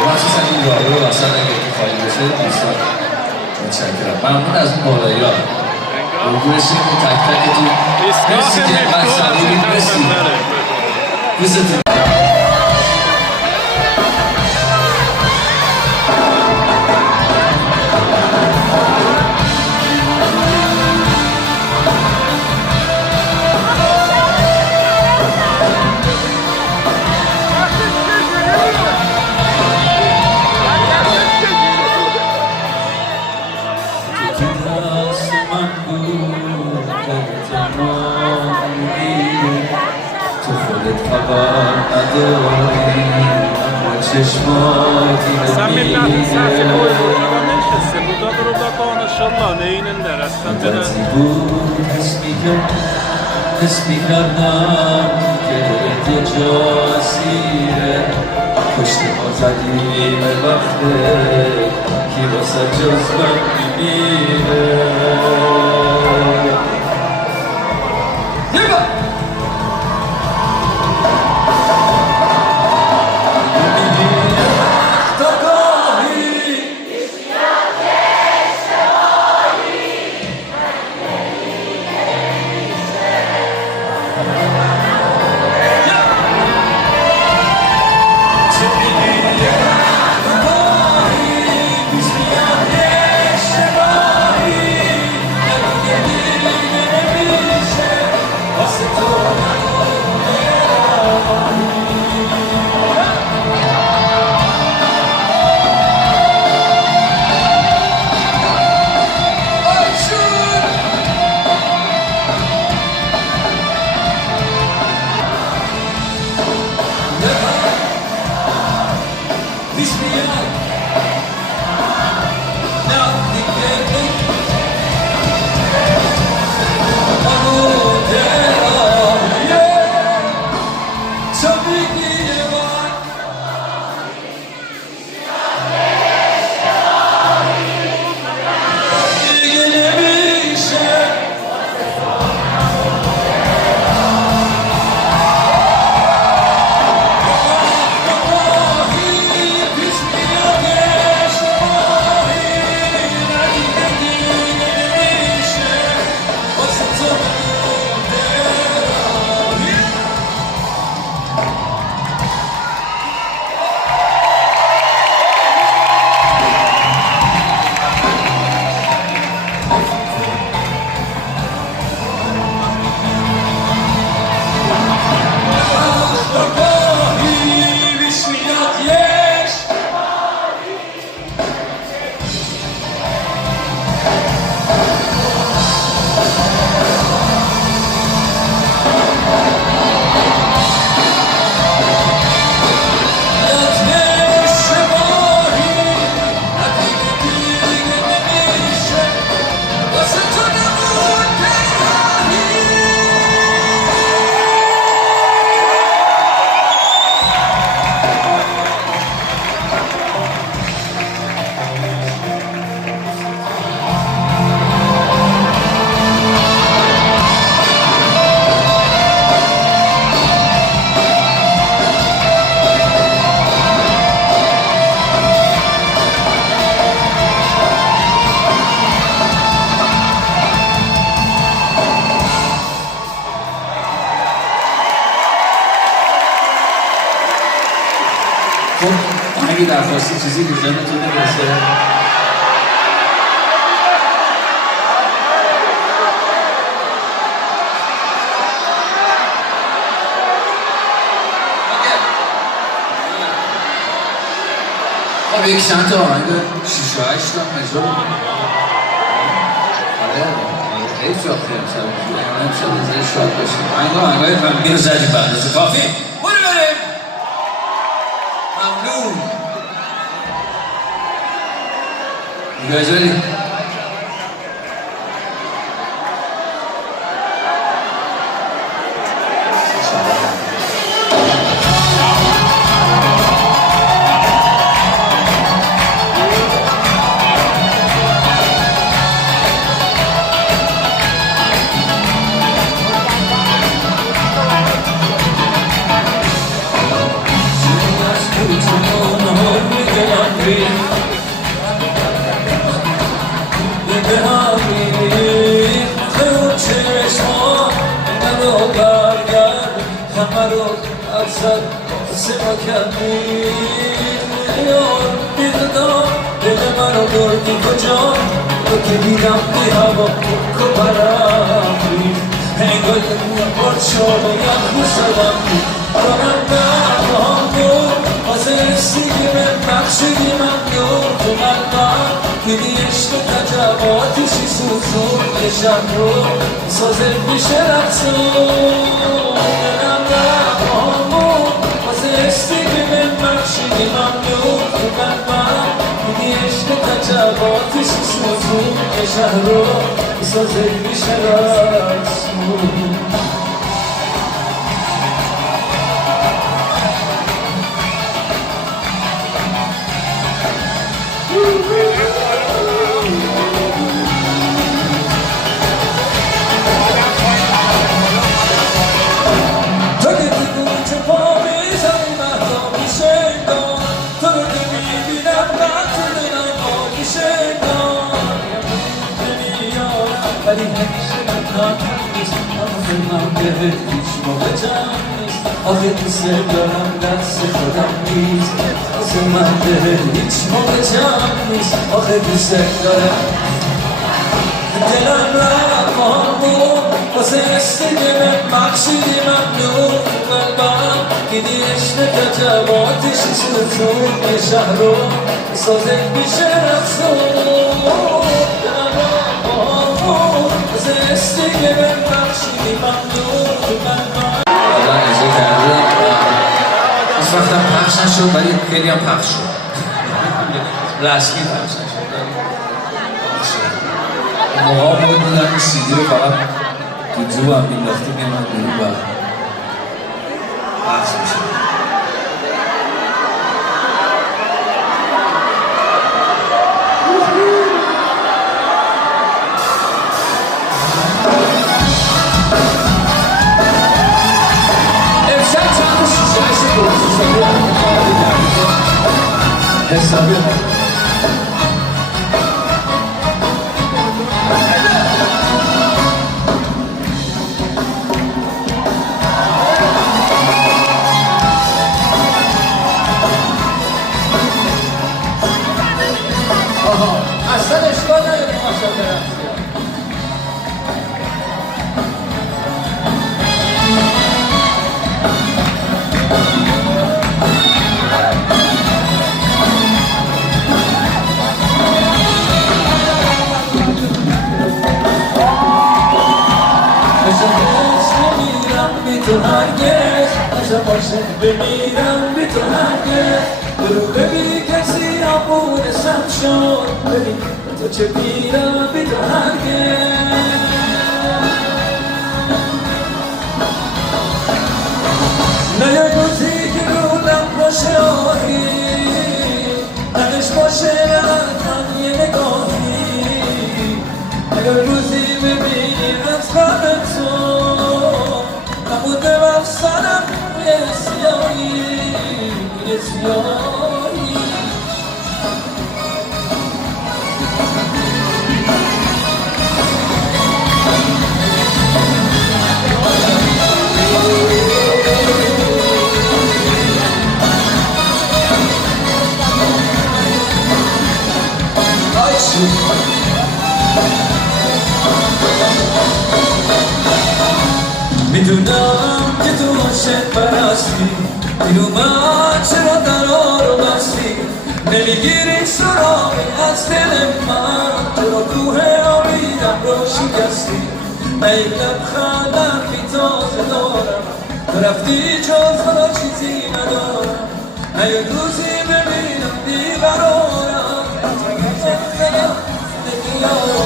مخصوصا این راهرو رو وسط اگه تو خالی بشه دوستان متشکرم. ممنون از اون بالایی ها. امیدوارشیم که تک تکتون مرسی که اینقدر صبورید. مرسی. دوستتون. اصلا ملت صرف اویدورا نشسته بودا برو با دانشالله نینن درستن بدن حسبی کردم که دلت جاسیره پشت آزادی به وقته کی واسه جزبم میمیره اگه درخواستی چیزی به ذهنتون نمیرسه خب یک چند تا آهنگ 6 و 8 هم اجرا می‌کنیم. آره خیلی شاخته امشب از شاد باشیم. آهنگای فهمیدی رو زدیم به اندازه کافی. You guys ready? آخه دوست دارم دست خودم نیست واسه من دل هیچ موقع جمع نیست آخه دوست دارم دلم رفت همون واسه استگل مقصودی ممنون قلبم دیدی عشق کجب آتش سوزون شهر رو سازه میشه رفتون دلم رفت همون واسه استگل مقصودی ممنون قلبم الان اجرا کردم هیچ وقتم پخش نشد ولی خیلی هم پخش شد رسمی پخش نشد موقع ها بود بودن این سیدی رو فقط تو جو هم مینداختیم یه من برو و پخش میشه حسابی اصلا اشکال نداره ماشاءالله تو هرگز عجب باشه بمیرم بی تو هرگز برو ببین کسی آبونسم شد ببین تو چه میرم بی تو هرگز نه یه روزی که رولم باشه آهی نهش باشه لحظم یه نگاهی اگر روزی ببینیم از خواب تو نبوده مفصلم یه سیاهی میدونم که تو عاشق پرستی میدونم چرا قرار بستی نمیگیری سراغی از دل من چرا کوه آبیدم رو شکستی من یک لبخندم بی تازه دارم تو رفتی جز حالا چیزی ندارم من یک روزی ببینم بیقرارم نمیارم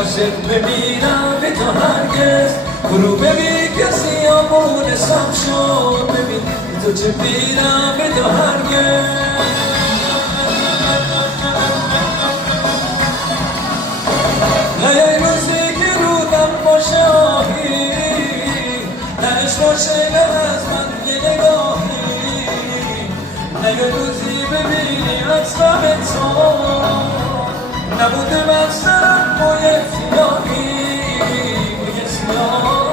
عاشق ببینم به تو هرگز برو ببین کسی آمونسم شد ببین تو چه بیرم به تو هرگز نه روزی که رودم باشه آهی نهش باشه نه از من یه نگاهی نه روزی ببینی اصلا تو نبوده من سرم با یه سیاهی یه سیاهی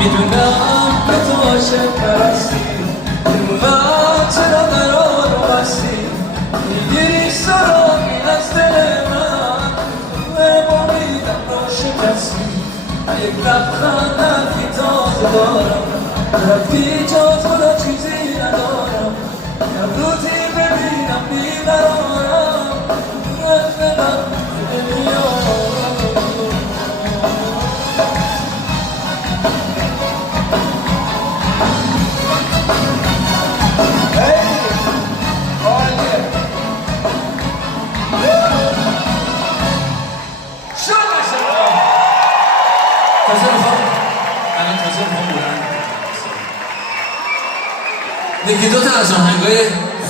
میدونم به تو عاشق پرستی میدونم چرا قرار بستی میگیری سراغی از دل من امیدم را شکستی یک لبخند حرفی تازه دارم رفتی جز خدا چیزی ندارم روزی ببینم بیقرارم رفت من نمیارم یکی دو تا از آهنگای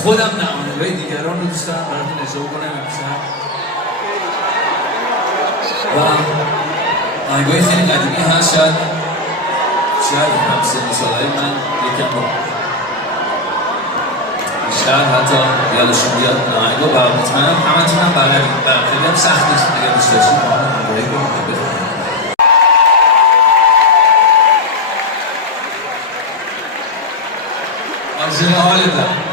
خودم نه آهنگای دیگران رو دوست دارم براتون اجرا کنم امشب و آهنگای خیلی قدیمی هست شاید هم سن سالهای من یکم رو بیشتر حتی یادشون بیاد آهنگا و مطمئنم همتون هم بلدید برام خیلی هم سخت نیست اگر دوست داشتید با هم همراهی کنید بخونید آرزوی حالتم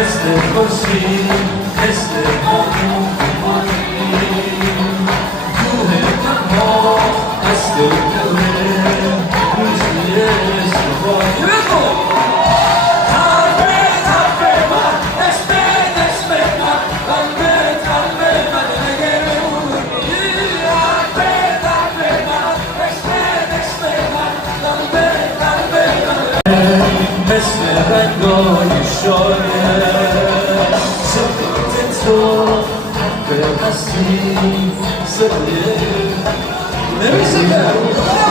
مثل خوشی مثل کوه تنها از تو دوره روزی اشتباهی بکن حرفت حرف من اسمت من قلبت من اگر بمونی حرفت حرف من اسمت من قلبت من مثل رنگای شاید هستی صدای نمیشه که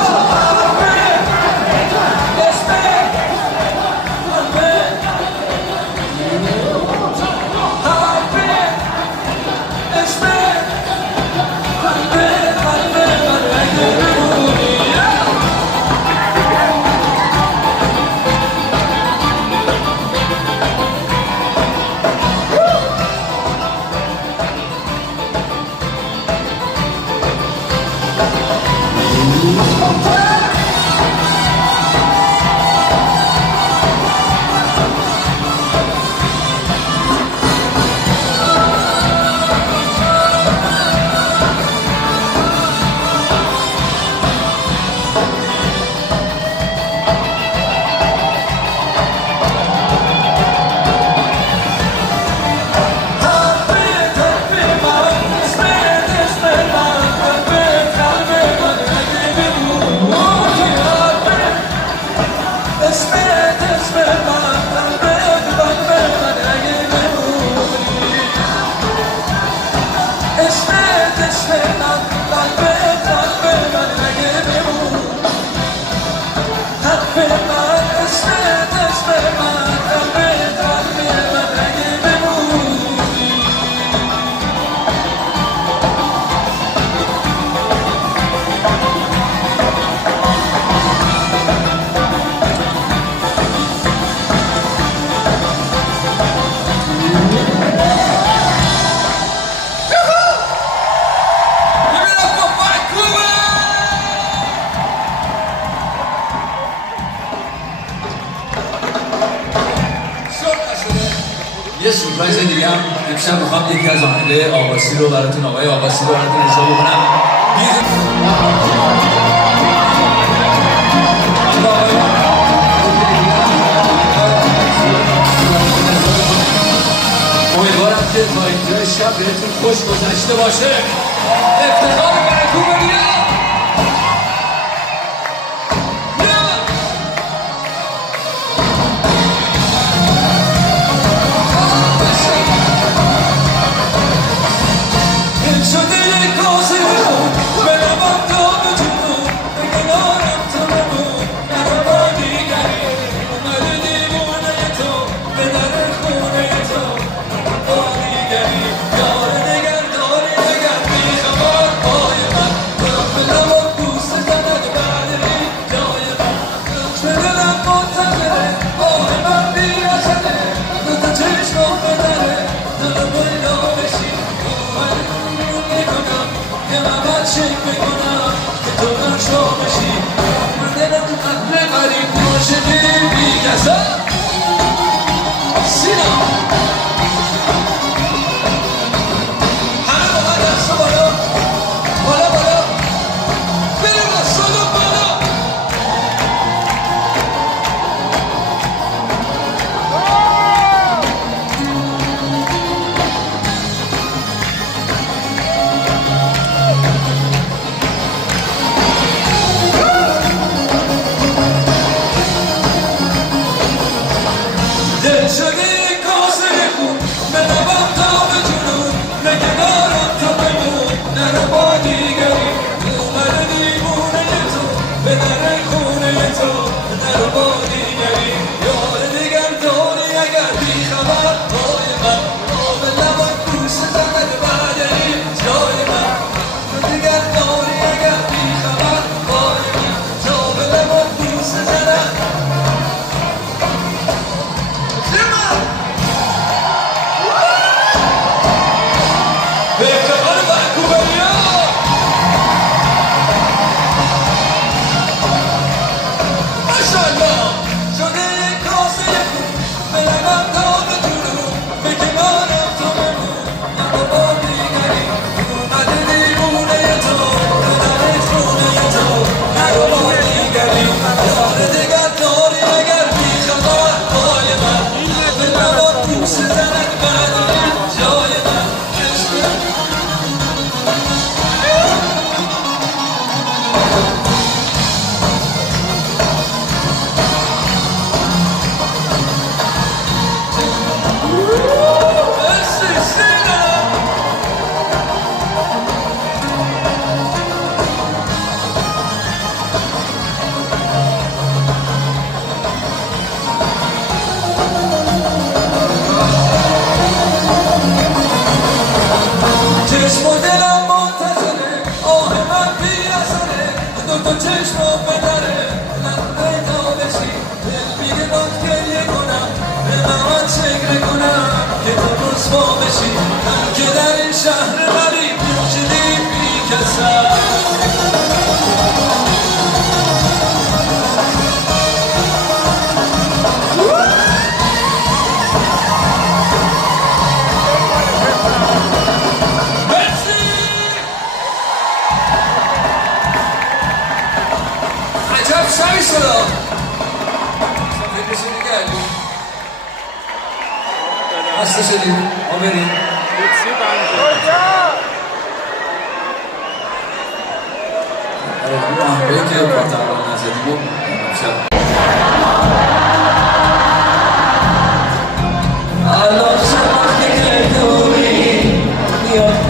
عشق من قلب من اگه بمون حرف من عشق من قلب من اگه بمونی یه سورپرایز دیگه هم امشب میخوام یکی از آهنگای آقاسی رو براتون آقای آقاسی رو براتون اجرا بکنم. امیدوارم که تا اینجای شب بهتون خوش گذشته باشه. افتخار ونکووریا. خسته شدید ما بریم اون آهنگایی که پارت اول نزدیم و امشب الان شما که دوری میاد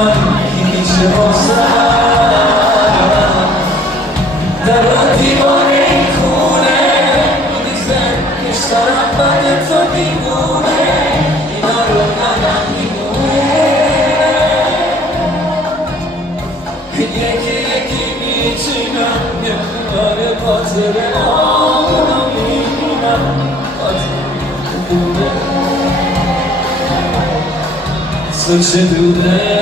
من هیچ واسم در دیوار این خونه میریزه بیشترم بد تو دیوونه اینا رو ندم میمونه یکی یکی میچینم یه باره خاطر آنو میبینم خاطر دوره تو چه دوره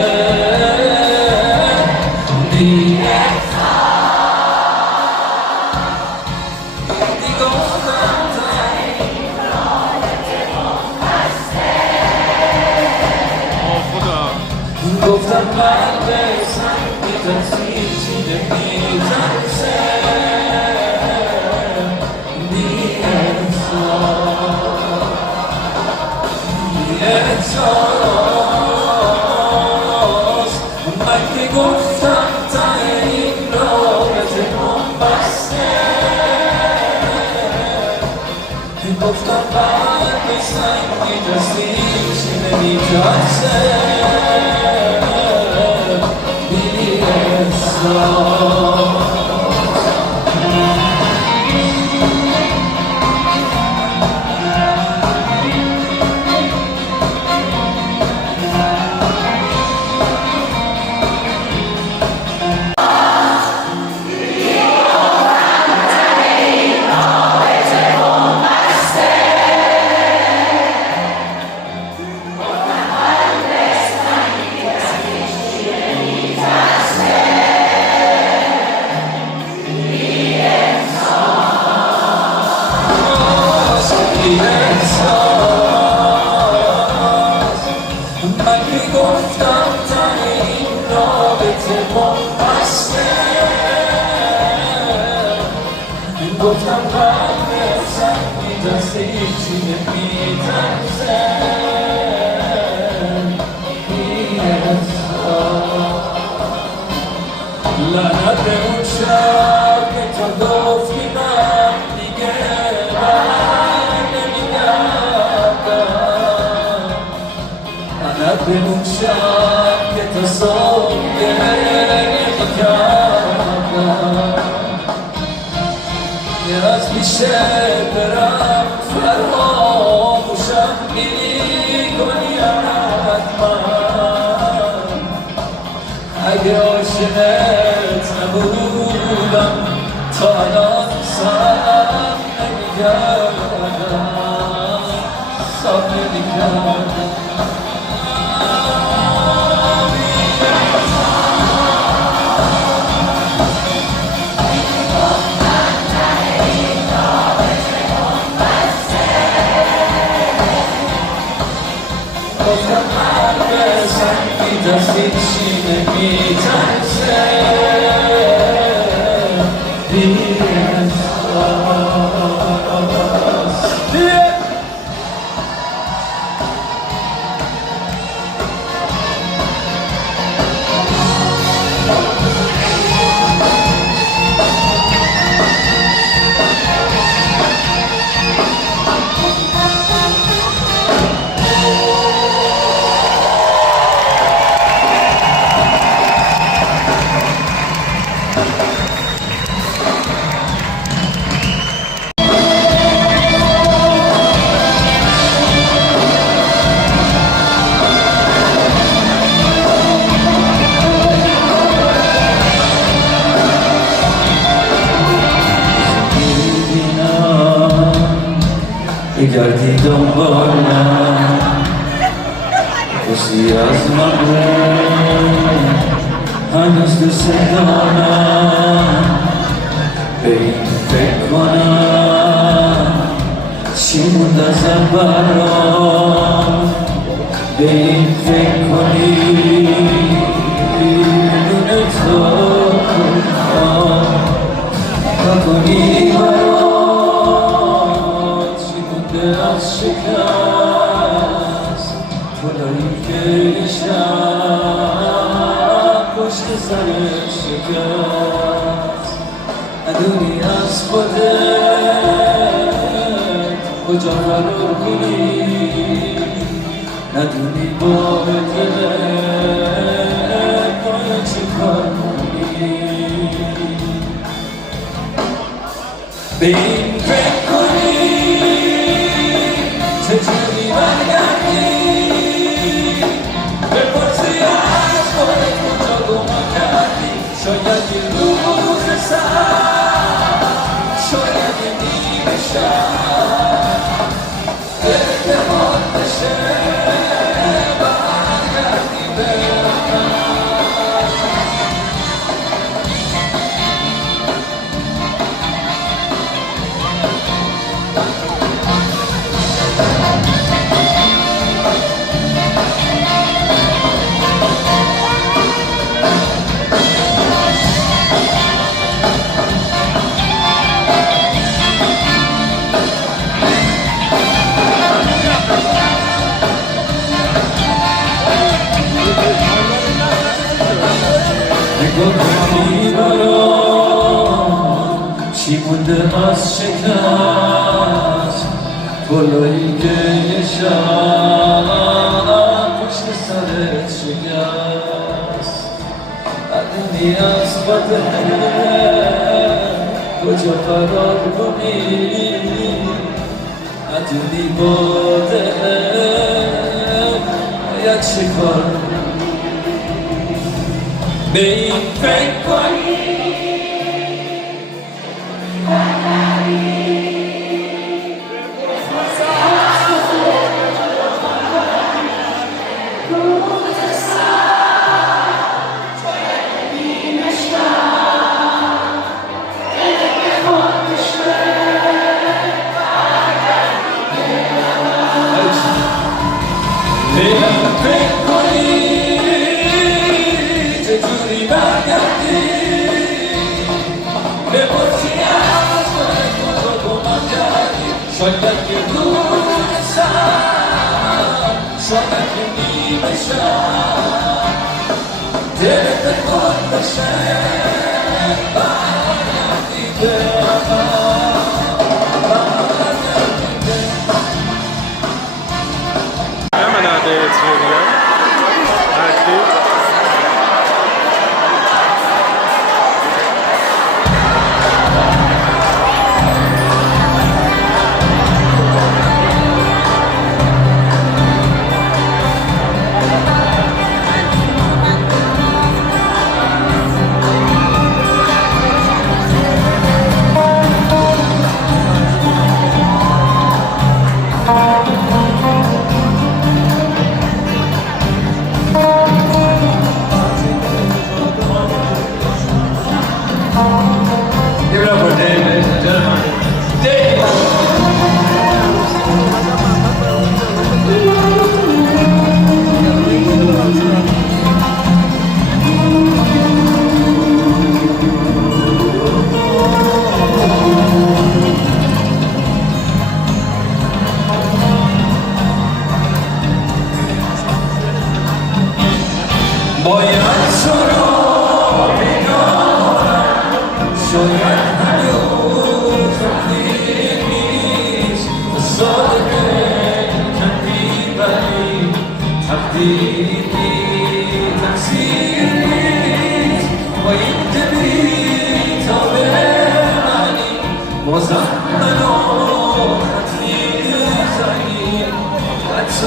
گفتم من برسم میترسی چی نمیترسم نیتاز من که گفتم تا این رابطه من بسته گفتم من برسم میترسی چی نمیترسم من که گفتم تا این رابطه من بسته گفتم من برسم میترسه هیچی نمیترسم لعنت به اون شب که تو گفتی من دیگه لعنت به اون شب که تا صبح نمی‌کردم یه از پیشه برم فراموشم می‌کنی حتما اگه عاشقت نبودم تا الان صبر نمی‌کردم صبر نمی‌کردم گفتم من برسم میترسی چی نمیترسم بگردی دنبالم خوشی از من هنوز دوست دارم به این فکر کنم چی موند ازم برام به این فکر کنی بدون تو کنی از شکست خدایی که شب پشت سرت شکست ندونی از خودت کجا فرار کنی ندونی با دلت به این فکر کنی چجوری برگردی بپرسی از خودت کجا گمان کردی شاید یه روز سر شاید یه نیمه شب اعتماد بشه برگردی به گفتی برام چی مونده از شکست گلایی که یه شب پشت سرت شکست ندونی از بده کجا قرار کنی ندونی با دلت باید چیکار کنی به این فکر کنی چجوری برگردی بپرسی از خودت کجا گمان کردی شاید یه روز سر شاید یه نیمه شب دلت خود بشه برگردی به Hemen adaya getiriyor. Aktif. Give it up for Dave, ladies and gentlemen. Dave! باید سرا بگارم شاید هنوز تقدیر نیست صادقه کندی ولی تقدیر نیست تقصیر نیست با این دلی تا به منی بازم منو خطیر زنی حتی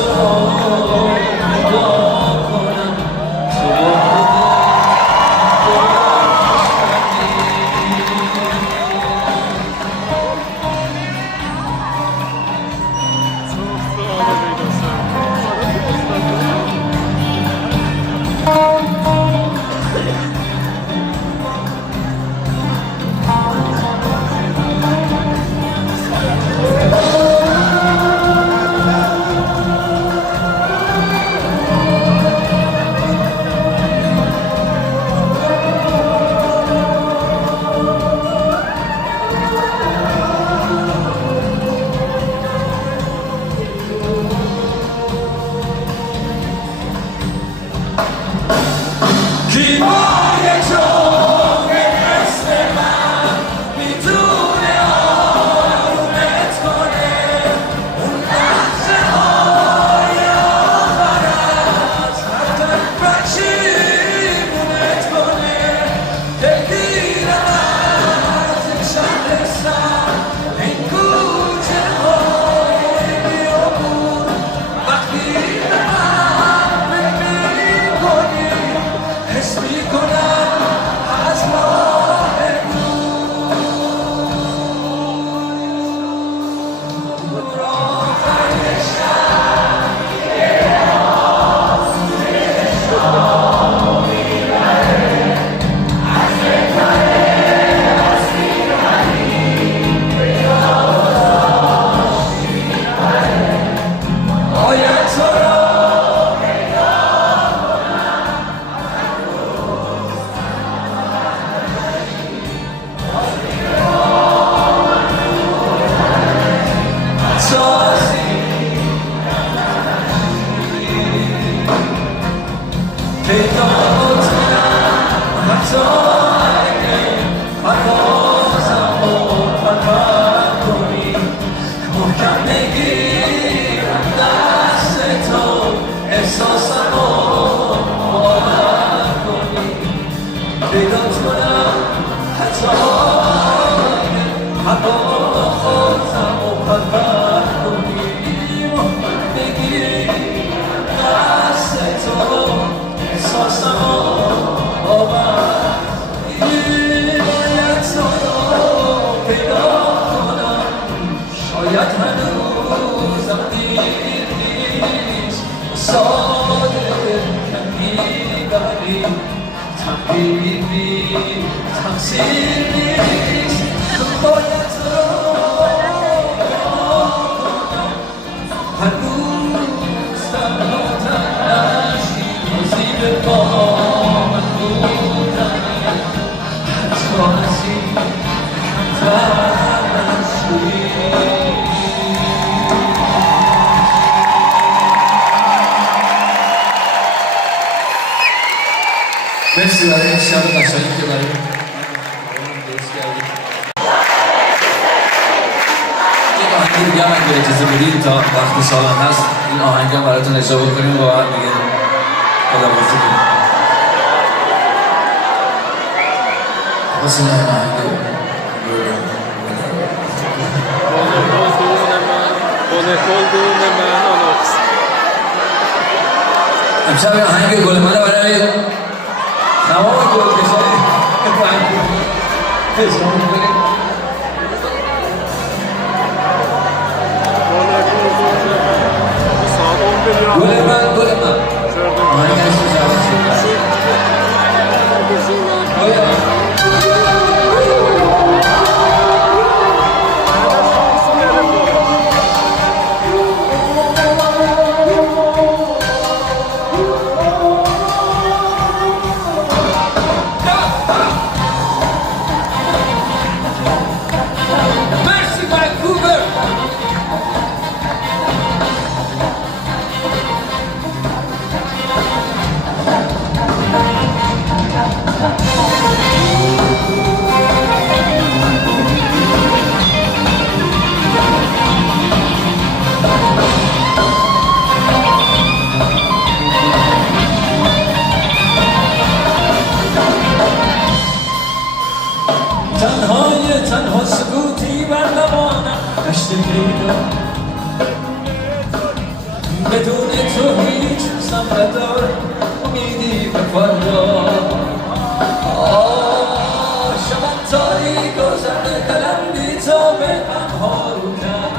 نگاه کنم بی تقدیری تقصیر نیست باید تو هنوز تنها تنشی زیر پا من بودن حتی از این تنشی مرسی برای این شب قشنگی که برای درست کردید. یک آهنگ دیگه هم اگه اجازه بدید تا وقت سالن هست این آهنگ هم براتون اجرا بکنیم و بعد دیگه خداحافظی کنیم. واسه این آهنگ امشب این آهنگ گل منه برای تمام گلکشای اجرا می‌کنیم. گل من آهنگ اسمش عوض شد. تنها سکوتی بر لبانم دشت پیدا بدون تو هیچ حسم ندارم امیدی به فردا شبم تاریک و زرد دلم بی تو به غمها رو کرد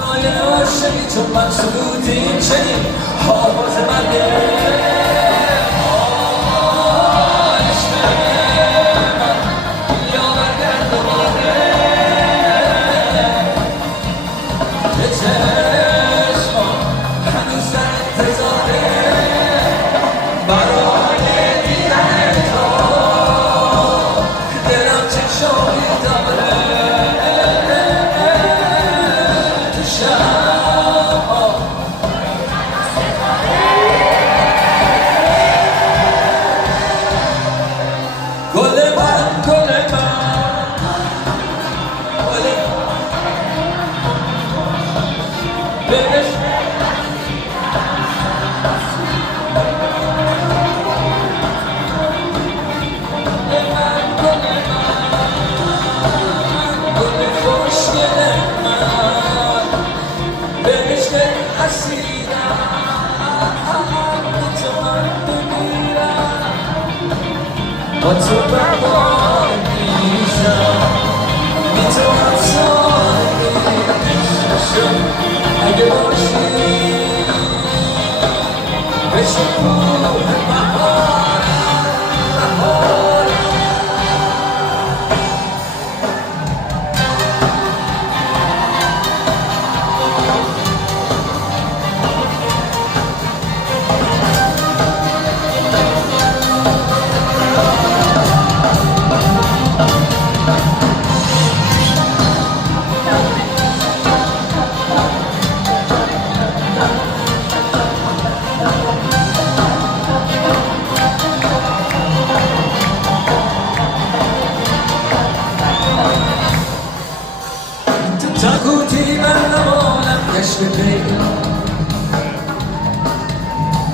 نای عاشقی چون من سکوتی چنین حافظ مرگه با تو بربار میشم بی تو هم ساده میشم اگه باشی بشه کوه بهارم سکوتی بر لبانم گشت پیدا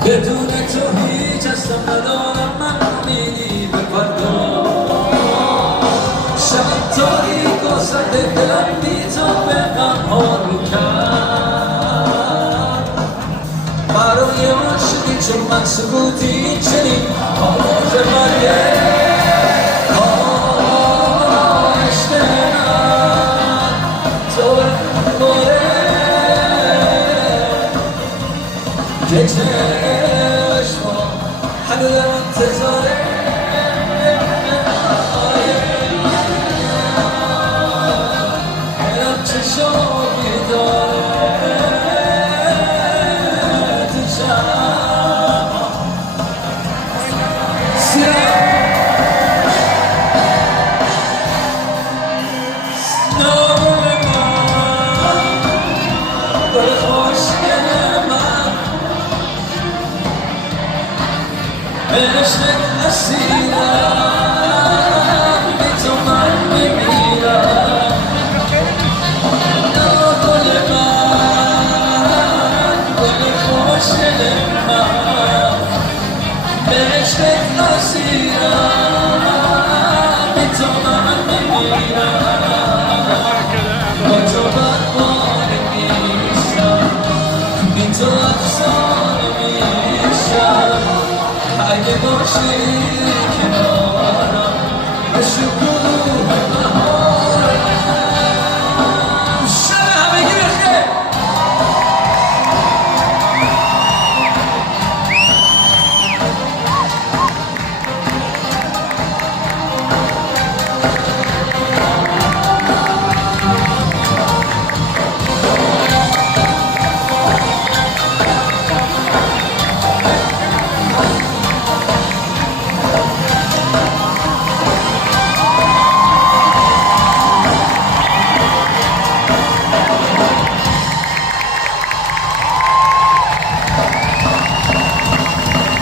بدون تو هیچ هستم ندارم من امیدی به فردا شب تاریک و سرد دلم بی تو به غمها رو کرد برای عاشقی چون من سکوتی چنین آواز مرگه Gece خوشگل من عشق اسیرم بی تو من میمیرم گل من گل خوشگل من عشق اسیرم بی تو من میمیرم با تو بدبانه میشم بی تو افسانه میشم اگه باشی کنارم به شکوه بهارم شب همگی بخیر